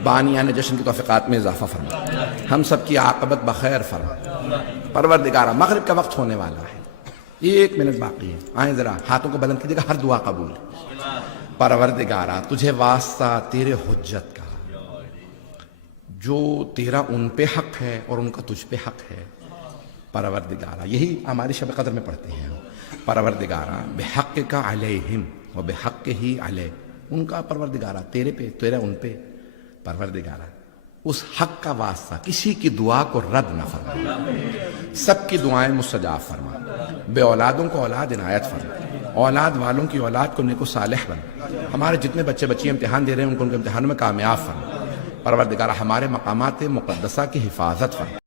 بانیان جشن کی توفیقات میں اضافہ فرما، ہم سب کی عاقبت بخیر فرما. پروردگارہ مغرب کا وقت ہونے والا ہے، 1 منٹ باقی ہے. آئیں ذرا ہاتھوں کو بلند کیجئے گا، ہر دعا قبول ہے. پروردگارہ تجھے واسطہ تیرے حجت کا، جو تیرا ان پہ حق ہے اور ان کا تجھ پہ حق ہے. پروردگارہ یہی ہماری شب قدر میں پڑھتے ہیں. پروردگارہ بحق کا علیہم و بحق ہی علیہ، ان کا پروردگارہ تیرے پہ، تیرا ان پہ. پروردگارہ اس حق کا واسطہ کسی کی دعا کو رد نہ فرما، سب کی دعائیں مستجاب فرما. بے اولادوں کو اولاد عنایت فرما، اولاد والوں کی اولاد کو نیک و صالح بنا. ہمارے جتنے بچے بچیاں امتحان دے رہے ہیں ان کو ان کے امتحانوں میں کامیاب فرما. پروردگارہ ہمارے مقامات مقدسہ کی حفاظت فرما.